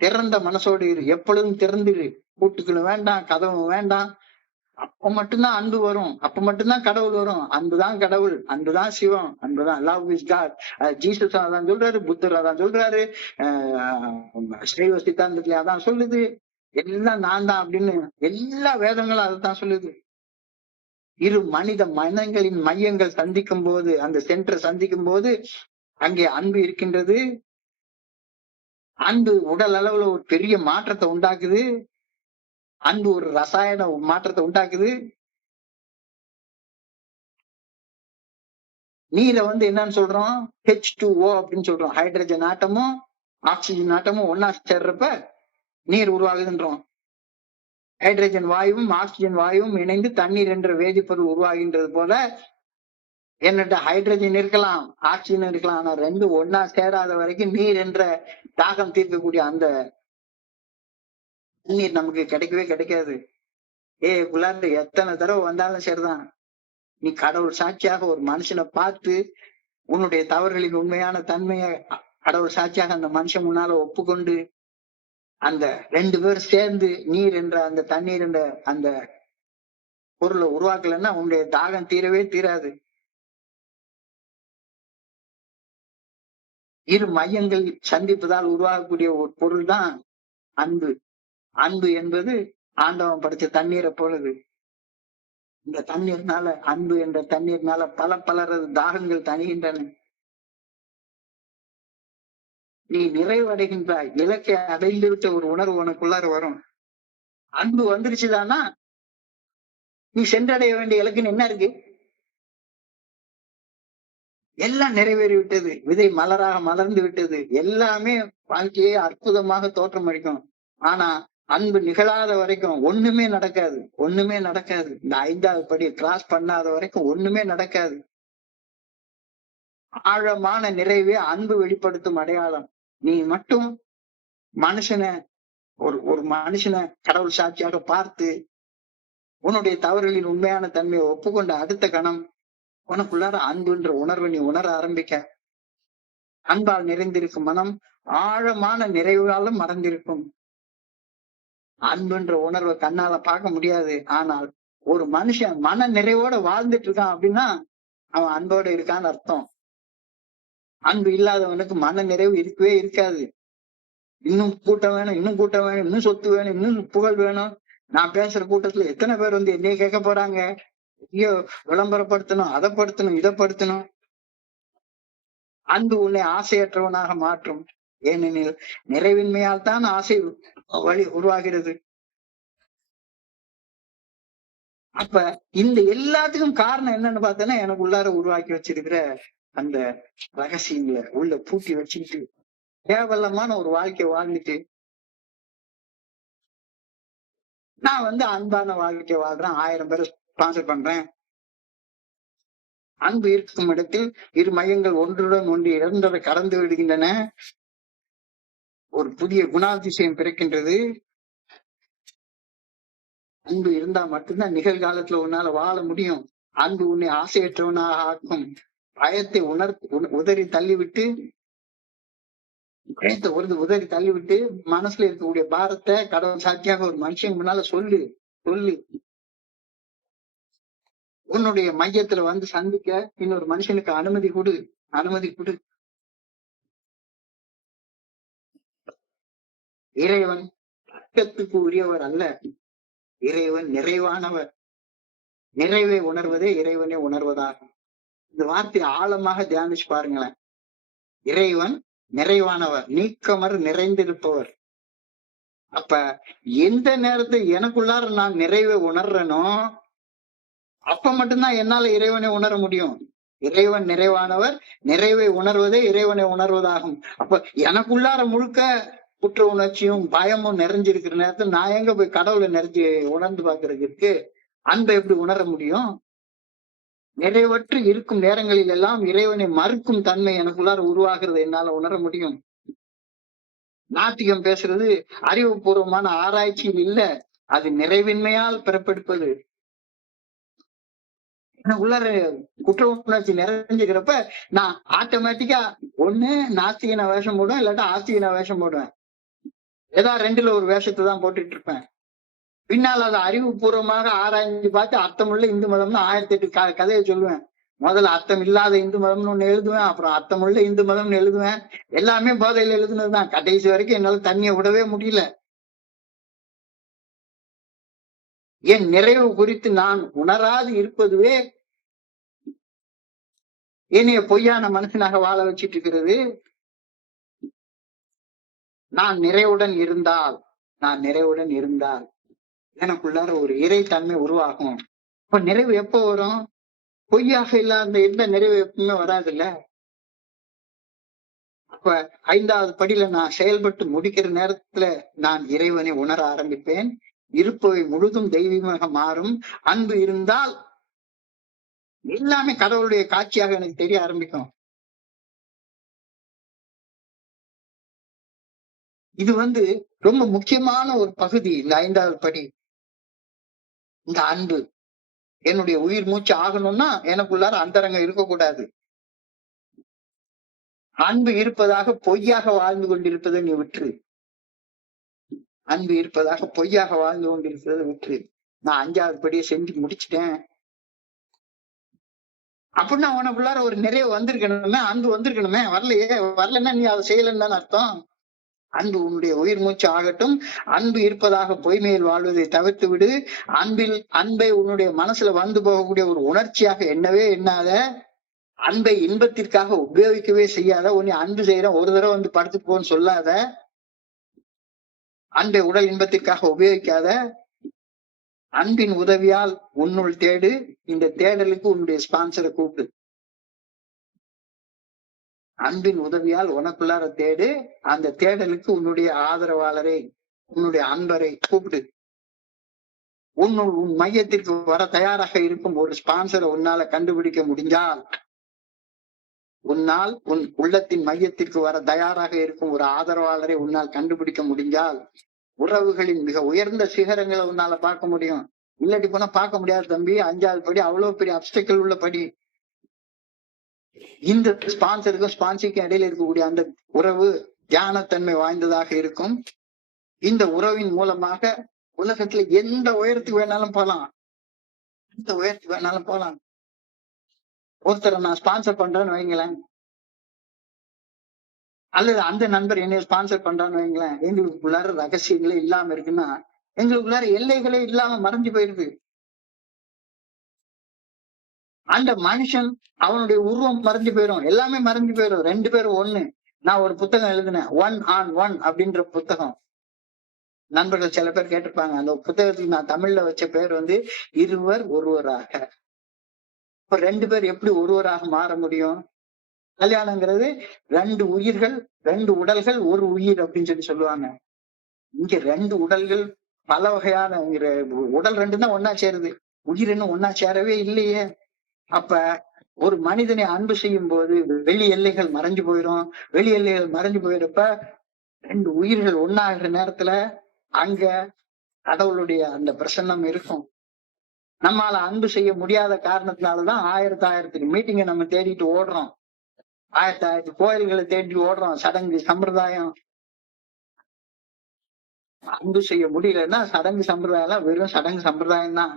திறந்த மனசோடு இரு, எப்பொழுதும் திறந்துரு. கூட்டுக்களும் வேண்டாம், கதவும் வேண்டாம். அப்ப மட்டும்தான் அன்பு வரும். அப்ப மட்டும்தான் கடவுள் வரும். அன்புதான் கடவுள், அன்புதான் சிவம், அன்புதான் லவ் இஸ் காட். ஜீசஸ் அதான் சொல்றாரு, புத்தர் அதான் சொல்றாரு, ஸ்ரீவ சித்தாந்தத்துல அதான் சொல்லுது. எல்லாம் நான் தான் அப்படின்னு எல்லா வேதங்களும் அதைத்தான் சொல்லுது. இரு மனித மனங்களின் மையங்கள் சந்திக்கும் போது, அந்த சென்டர் சந்திக்கும் போது அங்கே அன்பு இருக்கின்றது. அன்பு உடல் அளவுல ஒரு பெரிய மாற்றத்தை உண்டாக்குது. அன்பு ஒரு ரசாயன மாற்றத்தை உண்டாக்குது. நீரை என்னன்னு சொல்றோம்? H2O அப்படின்னு சொல்றோம். ஹைட்ரஜன் ஆட்டமும் ஆக்சிஜன் ஆட்டமும் ஒன்னா சேர்றப்ப நீர் உருவாகுதுன்றோம். ஹைட்ரஜன் வாயுவும் ஆக்சிஜன் வாயுவும் இணைந்து தண்ணீர் என்ற வேதிப்பொருள் உருவாகின்றது போல என்னட்ட ஹைட்ரஜன் இருக்கலாம், ஆக்சிஜன் இருக்கலாம். ஆனா ரெண்டு ஒன்னா சேராத வரைக்கும் நீர் என்ற தாகம் தீர்க்கக்கூடிய அந்த தண்ணீர் நமக்கு கிடைக்கவே கிடைக்காது. குள்ளாண்டு எத்தனை தடவை வந்தாலும் சரிதான். நீ கடவுள் சாட்சியாக ஒரு மனுஷனை பார்த்து உன்னுடைய தவறுகளின் உண்மையான தன்மையை கடவுள் சாட்சியாக அந்த மனுஷன் முன்னால ஒப்புக்கொண்டு அந்த ரெண்டு பேர் சேர்ந்து நீர் என்ற அந்த தண்ணீர் என்ற அந்த பொருளை உருவாக்கலன்னா உன்னுடைய தாகம் தீரவே தீராது. இரு மையங்கள் சந்திப்பதால் உருவாகக்கூடிய ஒரு பொருள் தான் அன்பு. அன்பு என்பது ஆண்டவன் படைச்ச தண்ணீரை போலது. இந்த தண்ணீர்னால, அன்பு என்ற தண்ணீர்னால பலரது தாகங்கள் தணிகின்றன. நீ நிறைவடைகின்றாய். இலக்கை அடைந்து விட்ட ஒரு உணர்வு உனக்குள்ளார வரும். அன்பு வந்துருச்சுதானா நீ சென்றடைய வேண்டிய இலக்குன்னு என்ன இருக்கு? எல்லாம் நிறைவேறி விட்டது. விதை மலராக மலர்ந்து விட்டது. எல்லாமே வாழ்க்கையே அற்புதமாக தோற்றம் அளிக்கும். ஆனா அன்பு நிகழாத வரைக்கும் ஒண்ணுமே நடக்காது. இந்த 5வது படி கிராஸ் பண்ணாத வரைக்கும் ஒண்ணுமே நடக்காது. ஆழமான நிறைவே அன்பு வெளிப்படுத்தும் அடையாளம். நீ மட்டும் மனுஷனை ஒரு மனுஷனை கடவுள் சாட்சியாக பார்த்து உன்னுடைய தவறுகளின் உண்மையான தன்மையை ஒப்புக்கொண்ட அடுத்த கணம் உனக்குள்ளார அன்புன்ற உணர்வை நீ உணர ஆரம்பிக்க. அன்பால் நிறைந்திருக்கும் மனம் ஆழமான நிறைவாலும் மறந்திருக்கும். அன்புன்ற உணர்வை கண்ணால பார்க்க முடியாது. ஆனால் ஒரு மனுஷன் மன நிறைவோட வாழ்ந்துட்டு இருக்கான் அப்படின்னா அவன் அன்போட இருக்கான்னு அர்த்தம். அன்பு இல்லாதவனுக்கு மன நிறைவு இருக்கவே இருக்காது. இன்னும் கூட்டம் வேணும், இன்னும் சொத்து வேணும், இன்னும் புகழ் வேணும். நான் பேசுற கூட்டத்துல எத்தனை பேர் என்னைய கேட்க போறாங்க? ஐயோ, விளம்பரப்படுத்தணும், அதை படுத்தணும், இதை படுத்தணும். அன்பு உன்னை ஆசையற்றவனாக மாற்றும். ஏனெனில் நிறைவின்மையால் தான் ஆசை வழி உருவாகிறது. அப்ப இந்த எல்லாத்துக்கும் காரணம் என்னன்னு பார்த்தேன்னா எனக்கு உள்ளார உருவாக்கி வச்சிருக்கிற அந்த ரகசியங்களை உள்ள பூட்டி வச்சுக்கிட்டு கேவலமான ஒரு வாழ்க்கை வாழ்ந்துட்டு நான் அன்பான வாழ்க்கை வாழ்றேன், 1000 பேரை ஸ்பான்சர் பண்றேன். அன்பு இருக்கும் இடத்தில் இரு மையங்கள் ஒன்றுடன் ஒன்று இரண்டரை கடந்து விடுகின்றன. ஒரு புதிய குணாதிசயம் பிறக்கின்றது. அன்பு இருந்தா மட்டும்தான் நிகழ்காலத்துல உன்னால வாழ முடியும். அன்பு உன்னை ஆசையற்றவனாக ஆக்கும். பயத்தை உதறி தள்ளிவிட்டு பயத்தை ஒரு உதறி தள்ளி விட்டு மனசுல இருக்கக்கூடிய பாரத்தை கடவுள் சாட்சியாக ஒரு மனுஷன் முன்னால சொல்லு சொல்லு. உன்னுடைய மையத்துல வந்து சந்திக்க இன்னொரு மனுஷனுக்கு அனுமதி கொடு, அனுமதி கொடு. இறைவன் பக்கத்துக்கு உரியவர் அல்ல, இறைவன் நிறைவானவர். நிறைவை உணர்வதே இறைவனை உணர்வதாகும். இந்த வார்த்தையை ஆழமாக தியானிச்சு பாருங்களேன். இறைவன் நிறைவானவர், நீக்கமர் நிறைந்திருப்பவர். அப்ப எந்த நேரத்தில் எனக்குள்ளார நான் நிறைவை உணர்றேனோ அப்ப மட்டும்தான் என்னால இறைவனை உணர முடியும். இறைவன் நிறைவானவர், நிறைவை உணர்வதே இறைவனை உணர்வதாகும். அப்ப எனக்குள்ளார முழுக்க குற்ற உணர்ச்சியும் பயமும் நிறைஞ்சிருக்கிற நேரத்தில் நான் எங்க போய் கடவுளை நிறைஞ்சு உணர்ந்து பாக்குறதுக்கு அன்பை எப்படி உணர முடியும்? நிறைவற்று இருக்கும் நேரங்களில் எல்லாம் இறைவனை மறுக்கும் தன்மை எனக்குள்ளார உருவாகிறது என்னால உணர முடியும். நாத்திகம் பேசுறது அறிவுபூர்வமான ஆராய்ச்சியில் இல்ல, அது நிறைவின்மையால் பிறப்பெடுப்பது. உள்ளார குற்ற உணர்ச்சி நிறைஞ்சுக்கிறப்ப நான் ஆட்டோமேட்டிக்கா ஒண்ணு நாஸ்திகன வேஷம் போடுவேன், இல்லாட்டா ஆஸ்திகன வேஷம் போடுவேன். ஏதாவது ரெண்டுல ஒரு வேஷத்தை தான் போட்டுட்டு இருப்பேன். பின்னால் அதை அறிவுபூர்வமாக ஆராய்ஞ்சு பார்த்து அர்த்தமுள்ள இந்து மதம்னு 1008 கதையை சொல்லுவேன். முதல்ல அர்த்தம் இல்லாத இந்து மதம்னு ஒண்ணு எழுதுவேன், அப்புறம் அர்த்தமுள்ள இந்து மதம்னு எழுதுவேன். எல்லாமே போதையில எழுதுனதுதான். கடைசி வரைக்கும் என்னால தண்ணியை விடவே முடியல. என் நிறைவு குறித்து நான் உணராது இருப்பதுவே என்னைய பொய்யான மனுஷனாக வாழ வச்சிட்டு இருக்கிறது. நான் நிறைவுடன் இருந்தால் எனக்குள்ளார ஒரு இறை தன்மை உருவாகும். இப்ப நிறைவு எப்ப வரும்? பொய்யாக இல்லாத எந்த நிறைவு எப்பவுமே வராதுல்ல. அப்ப 5வது படியில நான் செயல்பட்டு முடிக்கிற நேரத்துல நான் இறைவனை உணர ஆரம்பிப்பேன். இருப்பவை முழுதும் தெய்வீகமாக மாறும். அன்பு இருந்தால் எல்லாமே கடவுளுடைய காட்சியாக எனக்கு தெரிய ஆரம்பிக்கும். இது ரொம்ப முக்கியமான ஒரு பகுதி. இந்த 5வது படி, இந்த அன்பு என்னுடைய உயிர் மூச்சு ஆகணும்னா எனக்குள்ளார அந்தரங்கம் இருக்கக்கூடாது. அன்பு இருப்பதாக பொய்யாக வாழ்ந்து கொண்டிருப்பதை நீ விட்டுரு. அன்பு இருப்பதாக பொய்யாக வாழ்ந்து கொண்டிருப்பதை விட்டுரு. நான் 5வது படியை செஞ்சு முடிச்சிட்டேன் அப்படின்னா உனக்குள்ளார ஒரு நிறைவு வந்திருக்கணுமே, அன்பு வந்திருக்கணுமே. வரலன்னா நீ அதை செய்யலன்னு தானே அர்த்தம். அன்பு உன்னுடைய உயிர் மூச்சு ஆகட்டும். அன்பு இருப்பதாக பொய்மையில் வாழ்வதை தவிர்த்து விடு. அன்பை உன்னுடைய மனசுல வந்து போகக்கூடிய ஒரு உணர்ச்சியாக எண்ணவே எண்ணாத. அன்பை இன்பத்திற்காக உபயோகிக்கவே செய்யாத. உன்னை அன்பு செய்யற ஒரு தடவை படுத்துட்டு போன்னு சொல்லாத. அன்பை உடல் இன்பத்திற்காக உபயோகிக்காத. அன்பின் உதவியால் உன்னுள் தேடு. இந்த தேடலுக்கு உன்னுடைய ஸ்பான்சரை கூப்பிடு. அன்பின் உதவியால் உனக்குள்ளார தேடு. அந்த தேடலுக்கு உன்னுடைய ஆதரவாளரை, உன்னுடைய அன்பரை கூப்பிடு. உன் மையத்திற்கு வர தயாராக இருக்கும் ஒரு ஸ்பான்சரை உன்னால கண்டுபிடிக்க முடிஞ்சால், உன்னால் உன் உள்ளத்தின் மையத்திற்கு வர தயாராக இருக்கும் ஒரு ஆதரவாளரை உன்னால் கண்டுபிடிக்க முடிஞ்சால், உறவுகளின் மிக உயர்ந்த சிகரங்களை உன்னால பார்க்க முடியும். இல்லாட்டி போனா பார்க்க முடியாது தம்பி. 5வது படி அவ்வளவு பெரிய அப்டக்கிள் உள்ள படி. இந்த ஸ்பான்சருக்கும் ஸ்பான்சிக்கும் இடையில இருக்கக்கூடிய அந்த உறவு தியானத்தன்மை வாய்ந்ததாக இருக்கும். இந்த உறவின் மூலமாக உலகத்துல எந்த உயரத்துக்கு வேணாலும் போலாம், எந்த உயரத்துக்கு வேணாலும் போலாம். ஒருத்தரை நான் ஸ்பான்சர் பண்றேன்னு வைங்களேன், அல்லது அந்த நண்பர் என்னைய ஸ்பான்சர் பண்றான்னு வைங்களேன், எங்களுக்குள்ளார ரகசியங்களே இல்லாம இருக்குன்னா எங்களுக்குள்ளார எல்லைகளே இல்லாம மறைஞ்சு போயிருது. அந்த மனுஷன் அவனுடைய உருவம் மறைஞ்சு போயிடும், எல்லாமே மறைஞ்சு போயிடும். 2 பேரும் ஒண்ணு. நான் ஒரு புத்தகம் எழுதினேன், 1 on 1 அப்படின்ற புத்தகம். நண்பர்கள் சில பேர் கேட்டிருப்பாங்க. அந்த புத்தகத்துக்கு நான் தமிழ்ல வச்ச பேர் இருவர் ஒருவராக. இப்ப 2 பேர் எப்படி ஒருவராக மாற முடியும்? கல்யாணங்கிறது 2 உயிர்கள், 2 உடல்கள், ஒரு உயிர் அப்படின்னு சொல்லுவாங்க. இங்க 2 உடல்கள், பல வகையான உடல் 2 தான் ஒன்னா சேருது, உயிர் இன்னும் ஒன்னா சேரவே இல்லையே. அப்ப ஒரு மனிதனை அன்பு செய்யும் போது வெளி எல்லைகள் மறைஞ்சு போயிடும். வெளி எல்லைகள் மறைஞ்சு போயிடப்ப 2 உயிர்கள் ஒன்னாகிற நேரத்துல அங்க கடவுளுடைய அந்த பிரசன்னம் இருக்கும். நம்மால அன்பு செய்ய முடியாத காரணத்தினாலதான் ஆயிரத்துக்கு மீட்டிங்கை நம்ம தேடிட்டு ஓடுறோம். ஆயிரத்தி கோயில்களை தேடி ஓடுறோம், சடங்கு சம்பிரதாயம். அன்பு செய்ய முடியலன்னா சடங்கு சம்பிரதாயம் எல்லாம் வெறும் சடங்கு சம்பிரதாயம் தான்.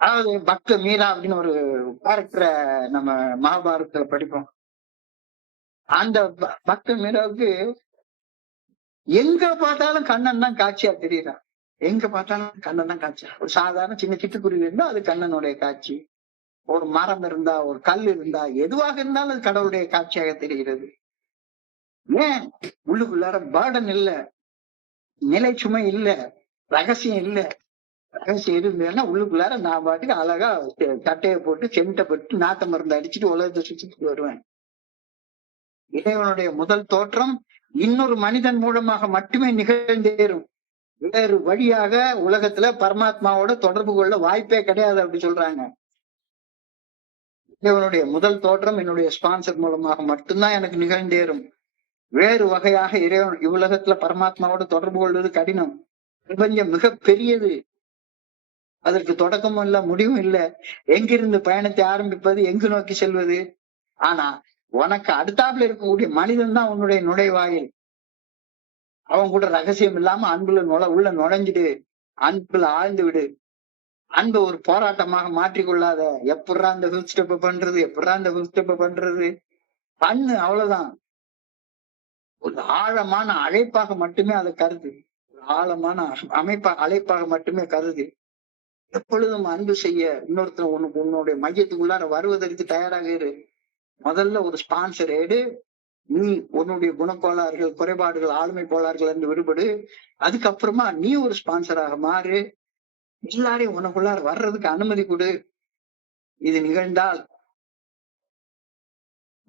அதாவது பக்த மீரா அப்படின்னு ஒரு கேரக்டரை நம்ம மகாபாரதத்துல படிப்போம். அந்த பக்த மீராவுக்கு எங்க பார்த்தாலும் கண்ணன் தான் காட்சியா தெரியுறான். எங்க பார்த்தாலும் கண்ணன் தான் காட்சி. ஒரு சாதாரண சின்ன சிட்டுக்குருவி இருந்தா அது கண்ணனுடைய காட்சி. ஒரு மரம் இருந்தா, ஒரு கல் இருந்தா, எதுவாக இருந்தாலும் அது கடவுளுடைய காட்சியாக தெரிகிறது. ஏன்? உள்ளுக்குள்ளார பேர்டன் இல்ல, நிலை சுமை இல்ல, ரகசியம் இல்ல. ரகசியம் இருந்ததுன்னா உள்ளுக்குள்ளார நான் பாட்டுக்கு அழகா சட்டையை போட்டு செமிட்ட போட்டு நாட்டு மருந்து அடிச்சுட்டு உலகத்தை சுத்திட்டு வருவேன். இறைவனுடைய முதல் தோற்றம் இன்னொரு மனிதன் மூலமாக மட்டுமே நிகழ்ந்தேறும். வேறு வழியாக உலகத்துல பரமாத்மாவோட தொடர்பு கொள்ள வாய்ப்பே கிடையாது அப்படி சொல்றாங்க. இறைவனுடைய முதல் தோற்றம் என்னுடைய ஸ்பான்சர் மூலமாக மட்டும்தான் எனக்கு நிகழ்ந்தேறும். வேறு வகையாக இறைவன் இவ்வுலகத்துல பரமாத்மாவோட தொடர்பு கொள்வது கடினம். பிரபஞ்சம் மிக பெரியது, அதற்கு தொடக்கமும் இல்ல முடிவும் இல்ல. எங்கிருந்து பயணத்தை ஆரம்பிப்பது, எங்கு நோக்கி செல்வது? ஆனா உனக்கு அடுத்தாப்புல இருக்கக்கூடிய மனிதன் தான் உன்னுடைய நுழைவாயில். அவன் கூட ரகசியம் இல்லாம அன்புல உள்ள நுழைஞ்சிடு, அன்புல ஆழ்ந்து விடு. அன்பு ஒரு போராட்டமாக மாற்றிக்கொள்ளாத. எப்படா அந்த ஃபிஃப்த் ஸ்டெப் பண்றது, எப்படா அந்த ஃபிஃப்த் ஸ்டெப் பண்றது, பண்ணு, அவ்வளவுதான். ஒரு ஆழமான அழைப்பாக மட்டுமே அதை கருது. ஒரு ஆழமான அழைப்பாக மட்டுமே கருது. எப்பொழுதும் அன்பு செய்ய இன்னொருத்தர் உன்னுடைய மையத்துக்குள்ளார வருவதற்கு தயாராக இரு. முதல்ல ஒரு ஸ்பான்சர் எடு. நீ உன்னுடைய குணக்கோளாறுகள், குறைபாடுகள், ஆளுமை கோளாறுகள் இருந்து விடுபடு. அதுக்கப்புறமா நீ ஒரு ஸ்பான்சராக மாறு. எல்லாரையும் உனக்குள்ளார வர்றதுக்கு அனுமதி கொடு. இது நிகழ்ந்தால்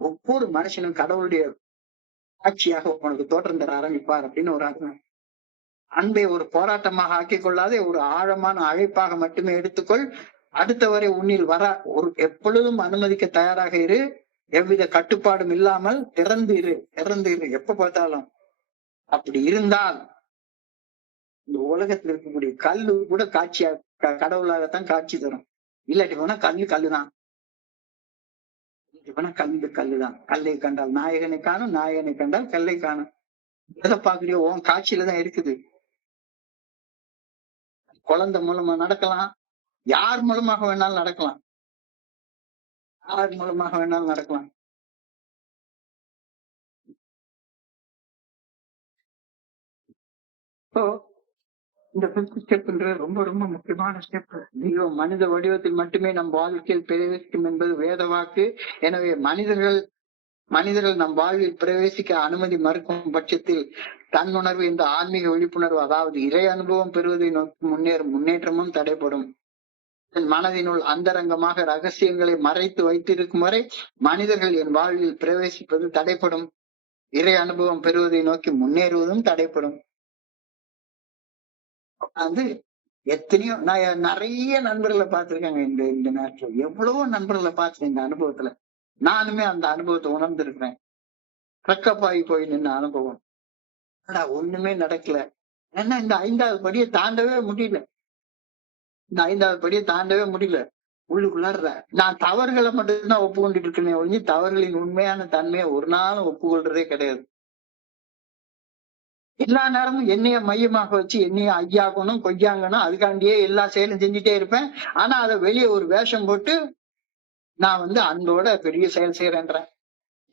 ஒவ்வொரு மனுஷனும் கடவுளுடைய காட்சியாக உனக்கு தோற்றம் தர ஆரம்பிப்பார் அப்படின்னு ஒரு அர்த்தம். அன்பை ஒரு போராட்டமாக ஆக்கிக் கொள்ளாதே, ஒரு ஆழமான அழைப்பாக மட்டுமே எடுத்துக்கொள். அடுத்தவரை உன்னில் வர எப்பொழுதும் அனுமதிக்க தயாராக இரு. எவ்வித கட்டுப்பாடும் இல்லாமல் திறந்து இரு, எப்ப பார்த்தாலும். அப்படி இருந்தால் இந்த உலகத்தில் இருக்கக்கூடிய கல்லு கூட காட்சியா கடவுளாகத்தான் காட்சி தரும். இல்லாட்டி போனா கல்லுதான். கல்லுதான். கல்லை கண்டால் நாயகனை காணும், நாயகனை கண்டால் கல்லை காணும். எதை பாக்குறியோ உன் காட்சியில தான் இருக்குது. குழந்தை மூலமா நடக்கலாம், யார் மூலமாக வேணாலும் நடக்கலாம், யார் மூலமாக வேணாலும் நடக்கலாம். இந்த ஃபிஃப்த் ஸ்டெப்ன்றது ரொம்ப ரொம்ப முக்கியமான ஸ்டெப். தெய்வம் மனித வடிவத்தில் மட்டுமே நம் வாழ்க்கையில் பிரவேசிக்கும் என்பது வேத வாக்கு. எனவே மனிதர்கள் நம் வாழ்வில் பிரவேசிக்க அனுமதி மறுக்கும் பட்சத்தில் தன்னுணர்வு இந்த ஆன்மீக விழிப்புணர்வு, அதாவது இறை அனுபவம் பெறுவதை நோக்கி முன்னேற்றமும் தடைப்படும். மனதினுள் அந்தரங்கமாக ரகசியங்களை மறைத்து வைத்திருக்கும் வரை மனிதர்கள் என் வாழ்வில் பிரவேசிப்பது தடைப்படும். இறை அனுபவம் பெறுவதை நோக்கி முன்னேறுவதும் தடைப்படும். வந்து எத்தனையோ நான் நிறைய நண்பர்களை பார்த்திருக்கேங்க. இந்த நேரத்துல எவ்வளவோ நண்பர்களை பார்த்துட்டேன் இந்த அனுபவத்துல. நானுமே அந்த அனுபவத்தை உணர்ந்திருக்கிறேன். கக்கப்பாயி போய் நின்ன அனுபவம். ஆனா ஒண்ணுமே நடக்கல. ஏன்னா இந்த 5வது படியை தாண்டவே முடியல. உள்ளுக்குள்ளார நான் தவறுகளை மட்டும்தான் ஒப்புக்கொண்டுட்டு இருக்கேனே ஒழிஞ்சு தவறுகளின் உண்மையான தன்மையை ஒரு நாளும் ஒப்புக்கொள்றதே கிடையாது. எல்லா நேரமும் என்னைய மையமாக வச்சு என்னைய ஐயாக்கணும், கொய்யாங்கணும், அதுக்காண்டியே எல்லா செயலும் செஞ்சுட்டே இருப்பேன். ஆனா அதை வெளியே ஒரு வேஷம் போட்டு நான் அன்போட பெரிய செயல் செய்யறேன்றேன்.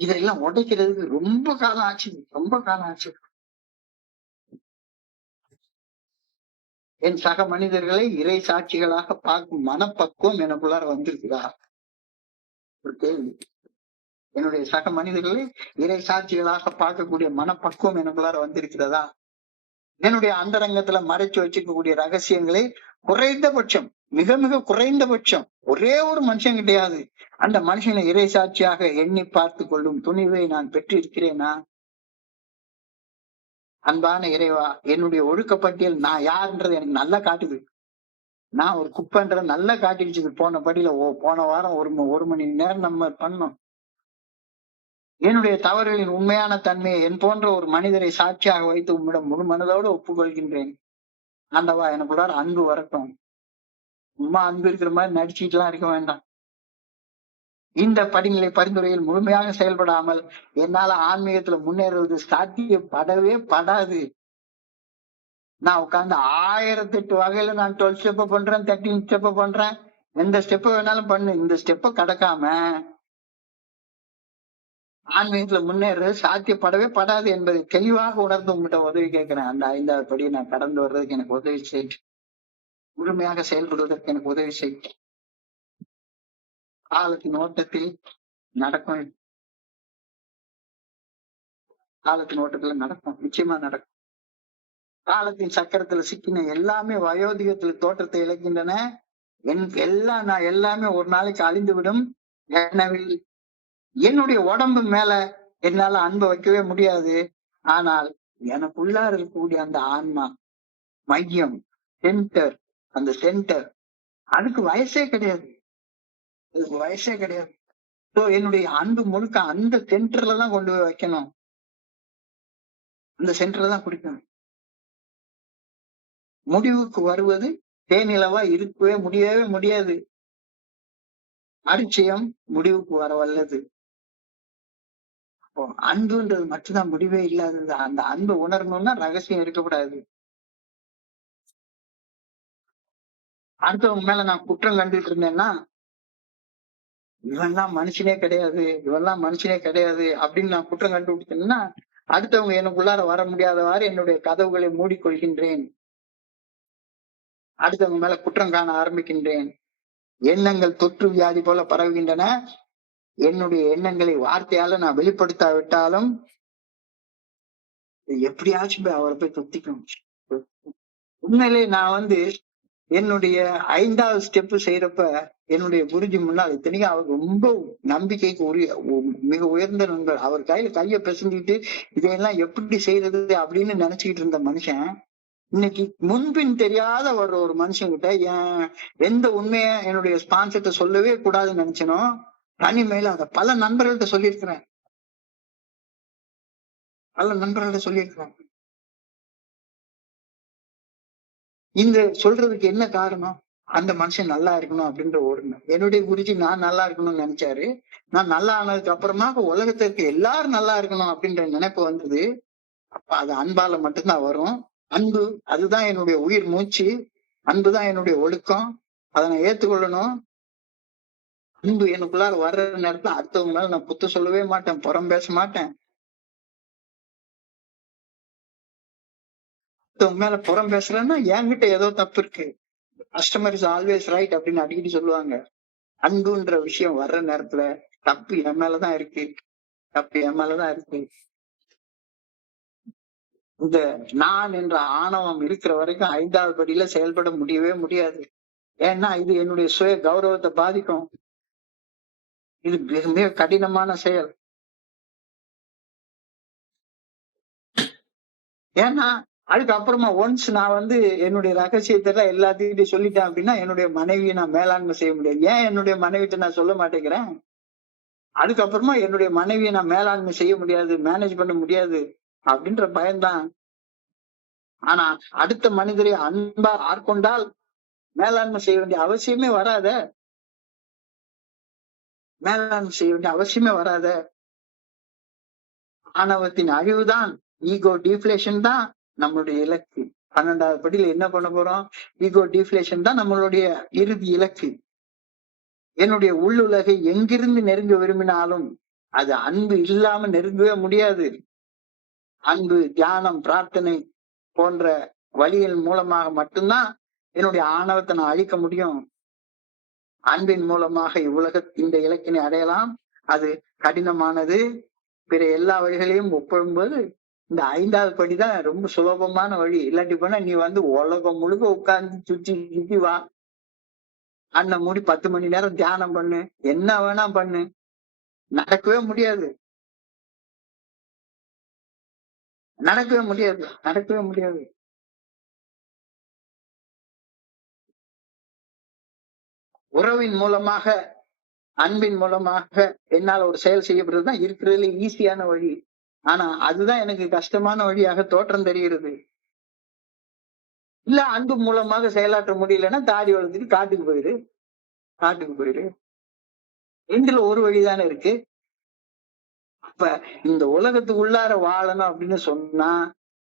இதெல்லாம் உடைக்கிறதுக்கு ரொம்ப காலம் ஆச்சு. என் சக மனிதர்களை இறை சாட்சிகளாக பார்க்கும் மனப்பக்குவம் எனக்குள்ளார வந்திருக்குதா? ஒரு கேள்வி. என்னுடைய சக மனிதர்களை இறை சாட்சிகளாக பார்க்கக்கூடிய மனப்பக்குவம் எனக்குள்ளார வந்திருக்கிறதா? என்னுடைய அந்தரங்கத்துல மறைச்சு வச்சிருக்கக்கூடிய ரகசியங்களை குறைந்தபட்சம், மிக மிக குறைந்தபட்சம் ஒரே ஒரு மனுஷன் கிடையாது, அந்த மனுஷனை இறை சாட்சியாக எண்ணி பார்த்து கொள்ளும் துணிவை நான் பெற்றிருக்கிறேனா? அன்பான இறைவா, என்னுடைய ஒழுக்கப்பட்டியல் நான் யாருன்றது எனக்கு நல்லா காட்டுது. நான் ஒரு குப்பைன்ற நல்லா காட்டிடுச்சு. போன வாரம் ஒரு மணி நேரம் நம்ம பண்ணோம். என்னுடைய தவறுகளின் உண்மையான தன்மையை என் போன்ற ஒரு மனிதரை சாட்சியாக வைத்து உம்மிடம் முழு மனதோடு ஒப்புக்கொள்கின்றேன். ஆண்டவா, எனக்குள்ளார அன்பு வரட்டும். சும்மா அன்பு இருக்கிற மாதிரி நடிச்சுட்டு எல்லாம் இருக்க வேண்டாம். இந்த படிநிலை பரிந்துரையில் முழுமையாக செயல்படாமல் என்னால ஆன்மீகத்துல முன்னேறுவது சாத்தியப்படவே படாது. நான் உட்கார்ந்து 1008 வகையில நான் 12 ஸ்டெப் பண்றேன், 13 ஸ்டெப் பண்றேன். எந்த ஸ்டெப் வேணாலும் பண்ணு, இந்த ஸ்டெப்ப கடக்காம ஆன்மீகத்துல முன்னேறது சாத்தியப்படவே படாது என்பதை தெளிவாக உணர்ந்து உங்ககிட்ட உதவி கேட்கிறேன். அந்த 5வது படியை நான் கடந்து வர்றதுக்கு எனக்கு உதவி செய், முழுமையாக செயல்படுவதற்கு எனக்கு உதவி செய். காலத்தின் ஓட்டத்தில் நடக்கும், காலத்தின் ஓட்டத்துல நடக்கும், நிச்சயமா நடக்கும். காலத்தின் சக்கரத்துல சிக்கின எல்லாமே வயோதிகத்துல தோற்றத்தை இழக்கின்றன. நான் எல்லாமே ஒரு நாளைக்கு அழிந்து விடும். எனவே என்னுடைய உடம்பு மேல என்னால அன்பை வைக்கவே முடியாது. ஆனால் எனக்குள்ளார இருக்கக்கூடிய அந்த ஆன்மா மையம், சென்டர், அந்த சென்டர், அதுக்கு வயசே கிடையாது, அதுக்கு வயசே கிடையாது. சோ என்னுடைய அன்பு முழுக்க அந்த சென்டர்ல தான் கொண்டு போய் வைக்கணும், அந்த சென்டர்ல தான் குடிக்கணும். முடிவுக்கு வருவது தேனிலவா இருக்கவே முடியவே முடியாது. அரிச்சயம் முடிவுக்கு வர வல்லது. அன்புன்றது மட்டும்தான் முடிவே இல்லாதது. அந்த அன்பு உணரணும்னா ரகசியம் இருக்கக்கூடாது. அடுத்தவங்க மேல நான் குற்றம் கண்டுட்டு இருந்தேன்னா, இவன்லாம் மனுஷனே கிடையாது, இவெல்லாம் மனுஷனே கிடையாது அப்படின்னு நான் குற்றம் கண்டுபிடிச்சேன்னா, அடுத்தவங்க எனக்குள்ளார வர முடியாதவாறு என்னுடைய கதவுகளை மூடிக்கொள்கின்றேன். அடுத்தவங்க மேல குற்றம் காண ஆரம்பிக்கின்றேன். எண்ணங்கள் தொற்று வியாதி போல பரவுகின்றன. என்னுடைய எண்ணங்களை வார்த்தையால நான் வெளிப்படுத்தாவிட்டாலும் எப்படியாச்சும் போய் அவரை போய் தொத்திக்கணும். உண்மையிலே நான் என்னுடைய 5வது ஸ்டெப் செய்யறப்ப என்னுடைய குருஜி முன்னால் இத்தனைக்கும் அவர் ரொம்ப நம்பிக்கைக்கு மிக உயர்ந்த நண்பர். அவர் கைய பிசைஞ்சுக்கிட்டு இதையெல்லாம் எப்படி செய்யறது அப்படின்னு நினைச்சுக்கிட்டு இருந்த மனுஷன் இன்னைக்கு முன்பின் தெரியாத ஒரு மனுஷன் கிட்ட எந்த உண்மைய என்னுடைய ஸ்பான்சர்ட்ட சொல்லவே கூடாதுன்னு நினைச்சனோ தனிமையில அத பல நண்பர்கள்ட்ட சொல்லியிருக்கிறேன், பல நண்பர்கள்ட்ட சொல்லியிருக்கிறேன். இந்த சொல்றதுக்கு என்ன காரணம்? அந்த மனுஷன் நல்லா இருக்கணும் அப்படின்ற ஓடுனேன். என்னுடைய குருஜி நான் நல்லா இருக்கணும்னு நினைச்சாரு. நான் நல்லா ஆனதுக்கு அப்புறமா உலகத்திற்கு எல்லாரும் நல்லா இருக்கணும் அப்படின்ற நினைப்பு வந்தது. அப்ப அது அன்பால மட்டும்தான் வரும். அன்பு அதுதான் என்னுடைய உயிர் மூச்சு, அன்புதான் என்னுடைய ஒழுக்கம். அதை நான் ஏத்துக்கொள்ளணும். அன்பு எனக்குள்ளார வர்ற நேரத்துல அடுத்தவங்க மேல நான் புத்த சொல்லவே மாட்டேன், புறம் பேச மாட்டேன். அடுத்தவங்க மேல புறம் பேசுறேன்னா என்கிட்ட ஏதோ தப்பு இருக்கு. கஸ்டமர் இஸ் ஆல்வேஸ் ரைட் அப்படின்னு அடிக்கடி சொல்லுவாங்க. அன்புன்ற விஷயம் வர்ற நேரத்துல தப்பு என் மேலதான் இருக்கு, தப்பு என் மேலதான் இருக்கு. இந்த நான் என்ற ஆணவம் இருக்கிற வரைக்கும் 5வது படியில செயல்பட முடியவே முடியாது. ஏன்னா இது என்னுடைய சுய கௌரவத்தை பாதிக்கும். இது மிக மிக கடினமான செயல். ஏன்னா அதுக்கப்புறமா ஒன்ஸ் நான் என்னுடைய ரகசியத்தை எல்லாத்தையும் சொல்லிட்டேன் அப்படின்னா என்னுடைய மனைவியை நான் மேலாண்மை செய்ய முடியாது. ஏன் என்னுடைய மனைவிட்ட நான் சொல்ல மாட்டேங்கிறேன்? அதுக்கப்புறமா என்னுடைய மனைவியை நான் மேலாண்மை செய்ய முடியாது, மேனேஜ் பண்ண முடியாது அப்படின்ற பயம்தான். ஆனா அடுத்த மனிதரை அன்பா ஆட்கொண்டால் மேலாண்மை செய்ய வேண்டிய அவசியமே வராத, மேலாண்மை செய்ய வேண்டிய அவசியமே வராத. ஆணவத்தின் அழிவுதான், ஈகோ டீஃப்ளேஷன் தான் நம்மளுடைய இலக்கு. 12வது படியில என்ன பண்ண போறோம்? ஈகோ டீஃப்ளேஷன் தான் நம்மளுடைய இறுதி இலக்கு. என்னுடைய உள்ளுலகை எங்கிருந்து நெருங்க விரும்பினாலும் அது அன்பு இல்லாம நெருங்கவே முடியாது. அன்பு, தியானம், பிரார்த்தனை போன்ற வழிகள் மூலமாக மட்டும்தான் என்னுடைய ஆணவத்தை நான் அழிக்க முடியும். அன்பின் மூலமாக இந்த இலக்கினை அடையலாம். அது கடினமானது. பிற எல்லா வழிகளையும் ஒப்பிடும்போது இந்த 5வது படிதான் ரொம்ப சுலபமான வழி. இல்லாட்டி போனா நீ உலகம் முழுக்க உட்கார்ந்து சுத்தி சுத்தி வா, அண்ணன் மூடி 10 மணி நேரம் தியானம் பண்ணு, என்ன வேணா பண்ணு, நடக்கவே முடியாது, நடக்கவே முடியாது, நடக்கவே முடியாது. உறவின் மூலமாக, அன்பின் மூலமாக என்னால் ஒரு செயல் செய்யப்படுறதுதான் இருக்கிறதுல ஈஸியான வழி. ஆனா அதுதான் எனக்கு கஷ்டமான வழியாக தோற்றம் தெரிகிறது. இல்ல அன்பு மூலமாக செயலாற்ற முடியலன்னா தாடி வளர்த்துட்டு காட்டுக்கு போயிரு, காட்டுக்கு போயிரு. ரெண்டுல ஒரு வழிதானே இருக்கு. அப்ப இந்த உலகத்துக்குள்ளார வாழணும் அப்படின்னு சொன்னா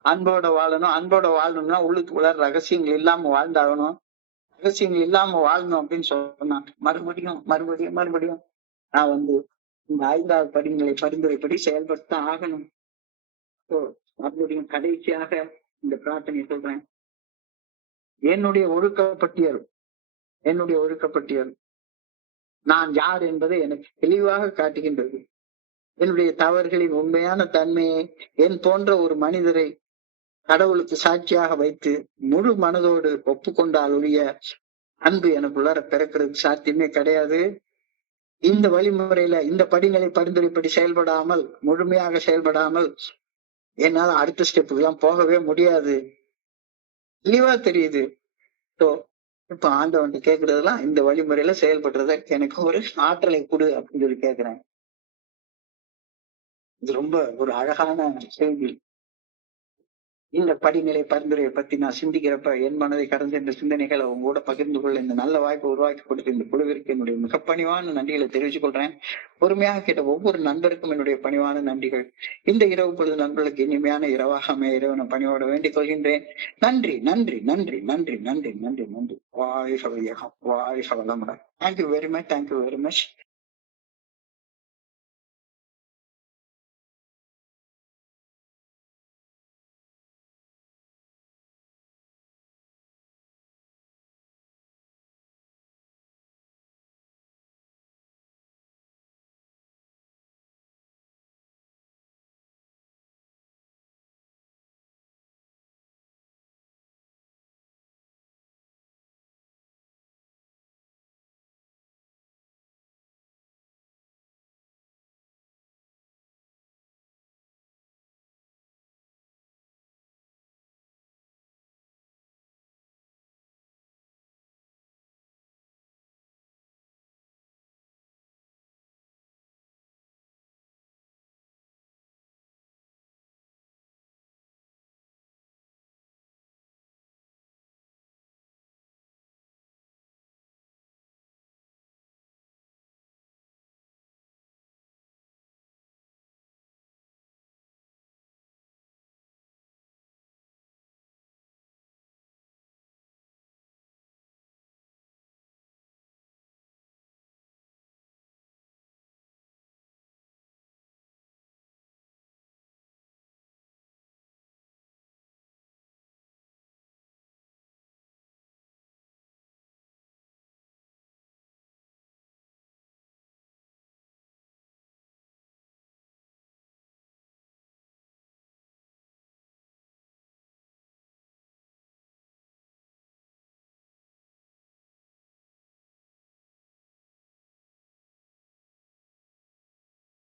அன்போட வாழணும். அன்போட வாழணும்னா உள்ளுக்குள்ளார ரகசியங்கள் இல்லாம வாழ்ந்தாகணும். ரகசியங்கள் இல்லாம வாழணும் அப்படின்னு சொன்னா மறுபடியும் மறுபடியும் மறுபடியும் நான் இந்த 5வது படிநிலை பரிந்துரைப்படி செயல்படுத்த ஆகணும். மறுபடியும் கடைசியாக இந்த பிரார்த்தனை சொல்றேன். என்னுடைய ஒழுக்கப்பட்டியல் என்னுடைய ஒழுக்கப்பட்டியல் நான் யார் என்பதை எனக்கு தெளிவாக காட்டுகின்றது. என்னுடைய தவறுகளின் உண்மையான தன்மையை என் போன்ற ஒரு மனிதரை கடவுளுக்கு சாட்சியாக வைத்து முழு மனதோடு ஒப்புக்கொண்டால் ஒழிய அன்பு எனக்குள்ளார பிறக்கிறதுக்கு சாத்தியமே கிடையாது. இந்த வழிமுறையில இந்த படிநிலை பரிந்துரைப்படி செயல்படாமல் முழுமையாக செயல்படாமல் என்னால அடுத்த ஸ்டெப்புக்கு எல்லாம் போகவே முடியாது. தெளிவா தெரியுது. இப்ப ஆண்டவன் கேக்குறதெல்லாம் இந்த வழிமுறையில செயல்படுறத எனக்கு ஒரு ஆற்றலை கொடு அப்படின்னு சொல்லி கேக்குறேன். இது ரொம்ப ஒரு அழகான செய்தி. இந்த படிநிலை பரிந்துரையை பத்தி நான் சிந்திக்கிறப்ப என் மனதை கடந்த இந்த சிந்தனைகளை அவங்க கூட பகிர்ந்து கொள்ள இந்த நல்ல வாய்ப்பை உருவாக்கி கொடுத்த இந்த குழுவிற்கு என்னுடைய மிக பணிவான நன்றிகளை தெரிவித்துக் கொள்றேன். பொறுமையாக கேட்ட ஒவ்வொரு நண்பருக்கும் என்னுடைய பணிவான நன்றிகள். இந்த இரவு பொழுது நண்பர்களுக்கு இனிமையான இரவாக அமைய இறைவனை பணியோட வேண்டிக் கொள்கின்றேன். நன்றி நன்றி நன்றி நன்றி நன்றி நன்றி நன்றி. வாழ்க வையகம், வாழ்க வளமுடன். Thank you very much.